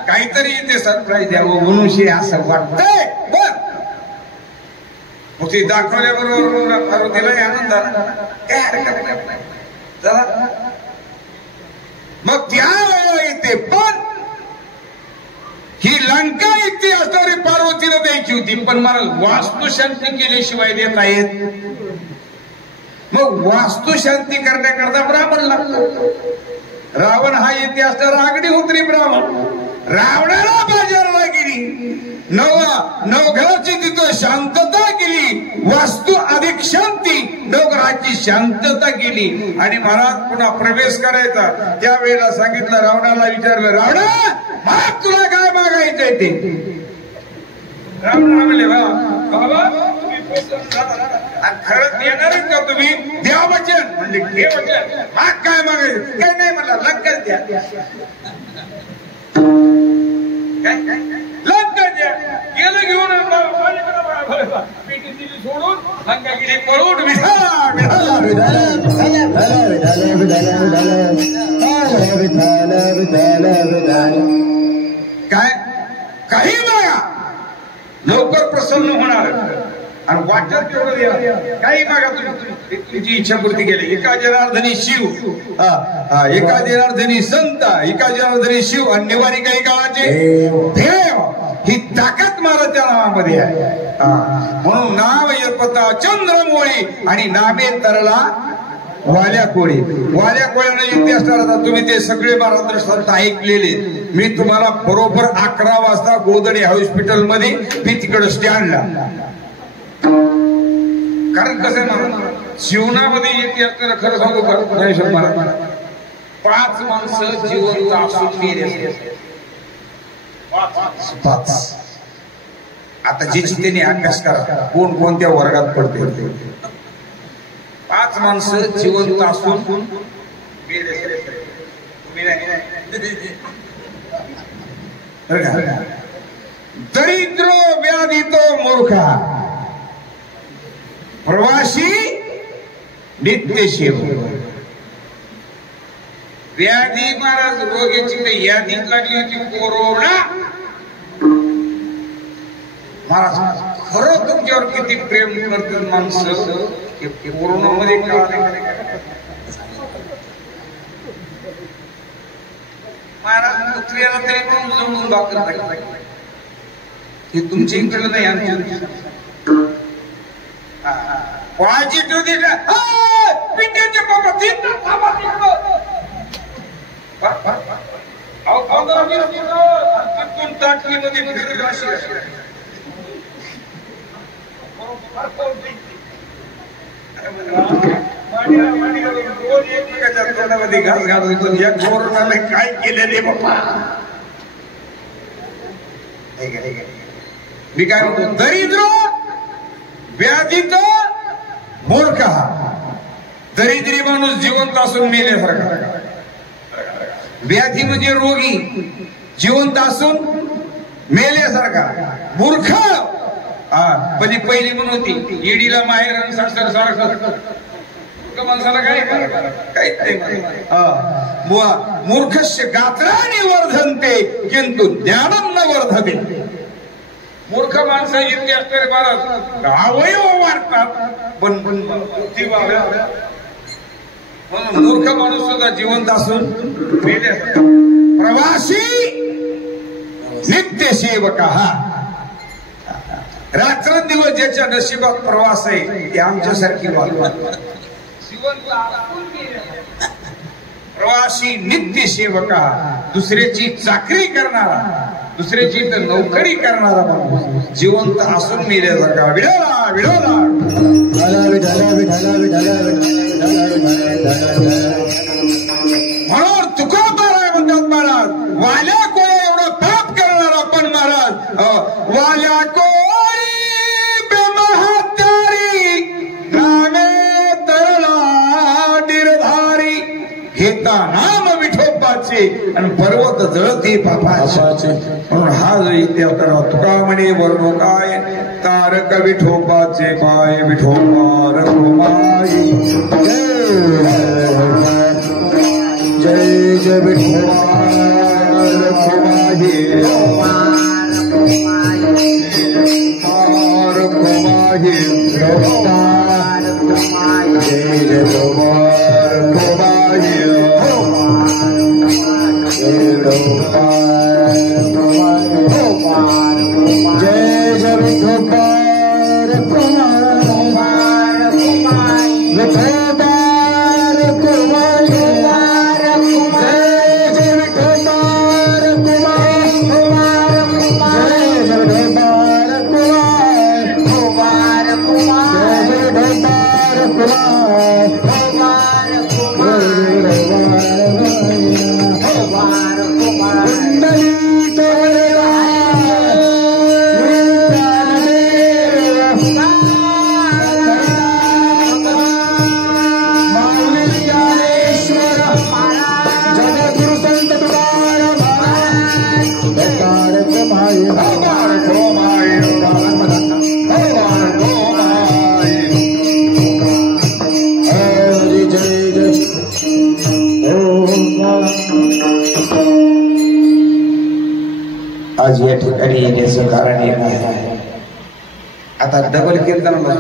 काहीतरी इथे सरप्राईज द्यावं म्हणून असं वाटतंय. बर मग ते दाखवल्याबरोबर पार्वतीलाही आनंद झाला. काय हरकत नाही चला. मग त्यावेळेला येते पण ही लंका इथे असणारी पार्वतीला द्यायची होती पण मला वास्तुशांती केल्याशिवाय देत आहेत. मग वास्तुशांती करण्याकरता ब्राह्मण लागतो. रावण हा इतिहास रागडी उतरी ब्राह्मण रावणाला बाजारला गेली नवघराची तिथं शांतता केली वास्तू अधिक शांती नवघराची शांतता केली आणि महाराज पुन्हा प्रवेश करायचा त्यावेळेला सांगितलं रावणाला विचारलं रावणा माग तुला काय मागायचंय ते रावण म्हणले बाबा खरंच देणारच का तुम्ही द्या वचन म्हणले घे वचन माग काय मागायचं काय नाही म्हणला लंकाच द्या लंका द्या गेलं घेऊन सोडून लंका गेली पळून काय काही मागा लवकर प्रसन्न होणार आणि वाटत तेवढं द्या काही मागा तुम्ही तुमची इच्छापूर्ती केली एका जनार्दनी शिव एका जनार्दनी संत एका जनार्दनी शिव आणि निवारी काही काळाचे देव ही ताकद महाराज त्या नावामध्ये आहे म्हणून नाव यपता चंद्रमोळी आणि नामे तरला वाल्या कोळी वाल्या कोळ्याने इतिहास असताना तुम्ही ते सगळे महाराज संत ऐकलेले मी तुम्हाला बरोबर 11 वाजता गोदडे हॉस्पिटल मध्ये मी तिकडे स्टँडला कारण कसं आहे जीवनामध्ये इतिहास खरं सांगू ज्ञानेश्वर महाराज 5 माणसं जिवंत असून मेले 5 आता ज्याची त्यांनी अभ्यास करा कोण कोणत्या वर्गात पडते 5 माणसं जिवंत असून दरिद्र व्याधितो मूर्खा प्रवासी नित्यशिव व्याधी महाराज रोगाची काही यादीत लागली होती कोरोना महाराज खरं तुमच्यावर किती प्रेम करतात माणसं कोरोना मध्ये महाराज कुत्र्याला तरी पण जमून दाखल हे तुमच्या इकडे नाही पॉझिटिव्ह दिला पिंड्याचे बाबा ताटलीमध्ये तोंडामध्ये घास घालतो या कोरोनाला काय केलेले बाबा मी काय म्हणतो दरिद्र व्याधित मूर्ख दरिद्री माणूस जिवंत असून मेल्यासारखा व्याधी म्हणजे रोगी जिवंत असून मेल्यासारखा मूर्ख म्हणजे पहिली म्हणून होती येडीला माहेर सासर सारखं माणसाला काय काहीच नाही मूर्खस्य गात्राने वर्धनते किंतु ज्ञानम न वर्धते मूर्ख माणसं इतके असणारे महाराज अवयव वाढतात पण म्हणून मूर्ख माणूस सुद्धा जिवंत असून प्रवासी नित्य सेवक रात्रंदिवस ज्याच्या नशिबात प्रवास आहे ते आमच्यासारखी प्रवासी नित्य सेवक दुसऱ्याची चाकरी करणारा दुसऱ्याची तर नोकरी करणारा माणूस जिवंत असून मेल्यासारखा विडोला विडोला म्हणून तुकोबाराय म्हणतात महाराज वाल्या कोळ्या एवढं पाप करणारा पण महाराज वाल्या कोळी बेमहात्यारी नामे तरला निर्धारी घेता नाम विठोबाचे आणि पर्वत जळती पापाचे म्हणून हा जो इतिहास तुका म्हणे वर्णो काय तारक विठोबाचे पाय विठोबा रघुमाई जय जय विठोबा रघुमाई रघुमाई जय जय रघुमाई जय जय विठोबा रघुमाई आज या ठिकाणी येण्याचं कारण हे आहे. आता डबल कीर्तनाला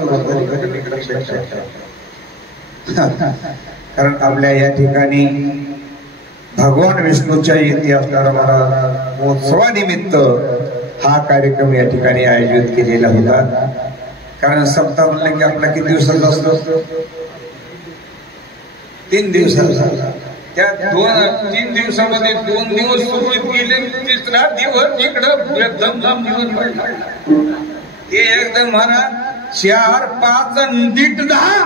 कारण आपल्या या ठिकाणी भगवान विष्णूच्या इतिहासाला महाराज महोत्सवानिमित्त हा कार्यक्रम या ठिकाणी आयोजित केलेला होता. कारण सप्ताह म्हणलं की आपला किती दिवसाचा असतो? 3 दिवसाचा. त्या 3 दिवसामध्ये 2 दिवस सुरुवात केले, तिसरा दिवस इकडं एकदम दिवस पडला. ते एकदम म्हणा 4, 5 आणि 10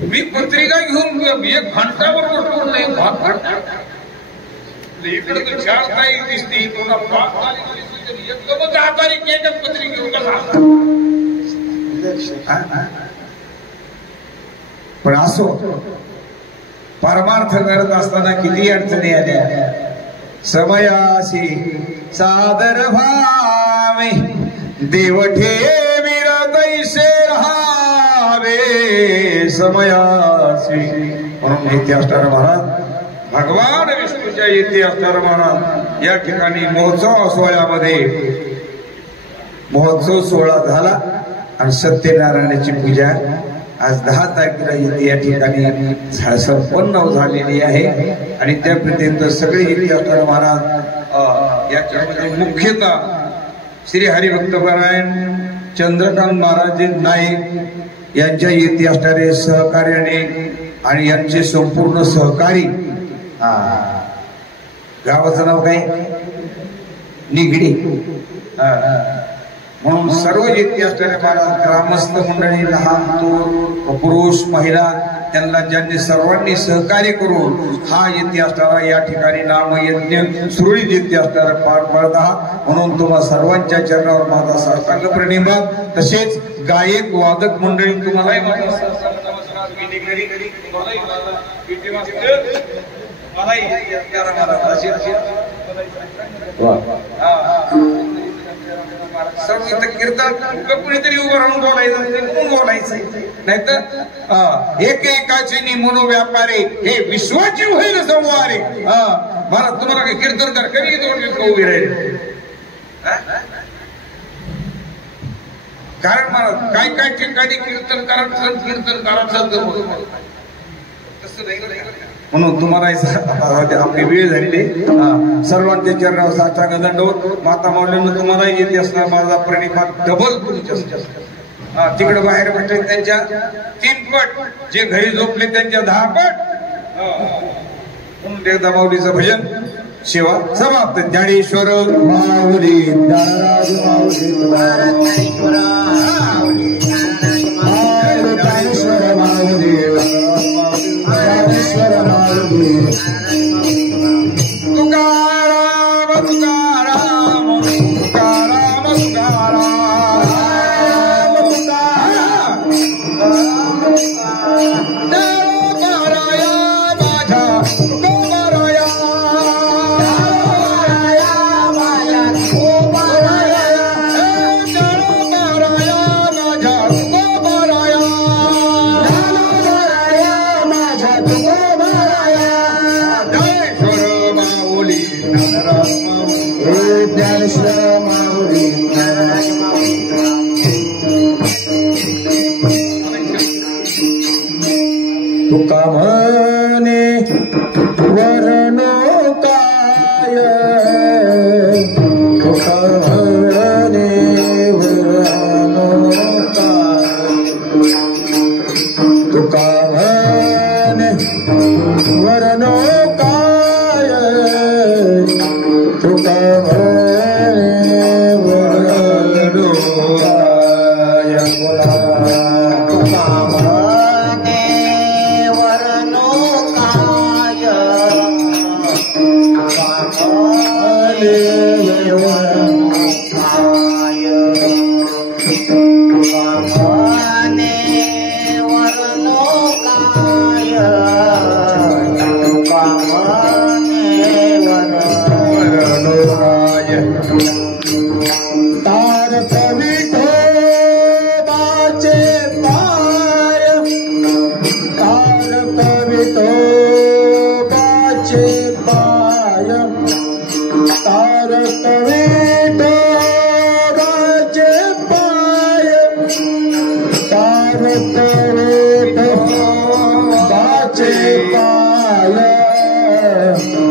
मी पत्रिका घेऊन 1 घंटावर बसलो नाही. इकडे तर 4 तारीख दिसते, तुला 5 तारीख दिसते, एकदमच 10 तारीख एकच पत्रिका घेऊन कसा. पण असो, परमार्थ करत असताना किती अडचणी आल्या. समयाशी सादर भावे देव ठेवीर तैसे राहावे. समयाशी म्हणून इतिहासकार महाराज भगवान विष्णूच्या इतिहासकार महाराज या ठिकाणी महोत्सव सोहळ्यामध्ये महोत्सव सोहळा झाला आणि सत्यनारायणाची पूजा आज 10 तारखेला या ठिकाणी संपन्न झालेली आहे. आणि त्या पर्यंत सगळे इतिहासकार महाराज याच्यामध्ये मुख्यतः श्री हरिभक्तपरायण चंद्रकांत महाराज नाईक यांच्या इतिहासकारे सहकार्याने आणि यांचे संपूर्ण सहकारी. गावाचं नाव काय? निगडी. म्हणून सर्व इतिहासकारे महाराज ग्रामस्थ मंडळी, लहान थोर पुरुष महिला त्यांना ज्यांनी सर्वांनी सहकार्य करून हा इतिहासधारा या ठिकाणी नामयज्ञ सुरळीत इतिहासधारा पार पाडत आहात. म्हणून तुम्हा सर्वांच्या चरणावर माझा साष्टांग प्रणिपात. तसेच गायक वादक मंडळी तुम्हालाही सर्व कीर्तन कुणीतरी उभं राहून बोलायचं नाहीतर एकेकाची मनोव्यापारे हे विश्वाची होईल संवारे. मला तुम्हाला काही कीर्तन कर कधी उभी राहील. कारण मला काय ठिकाणी कीर्तन करायचं तसं नाही. म्हणून तुम्हाला आपली वेळ झालेली. सर्वांच्या चरणावर साष्टांग दंडवत. माता माऊलींना तुम्हाला येते असणार माझा प्रणिपात डबल तुमच्या. तिकडे बाहेर भेटले त्यांच्या 3 पट, जे घरी झोपले त्यांच्या 10 पट. म्हणून एकदा माऊलीचं भजन सेवा समाप्त. ज्ञानेश्वर माऊली ज्ञानराज माऊली ज्ञानेश्वर माऊली ज्ञानेश्वर माऊली तुकाराम तुकाराम तुकाराम तुका म्हणे वरणो काय, तुका म्हणे वरणो काय, तुका म्हणे वरण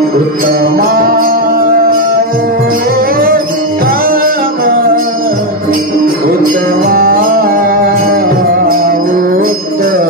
उत्तमा उत्तमा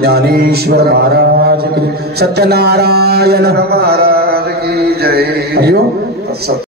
ज्ञानेश्वर महाराज की, सत्यनारायण महाराज की जय।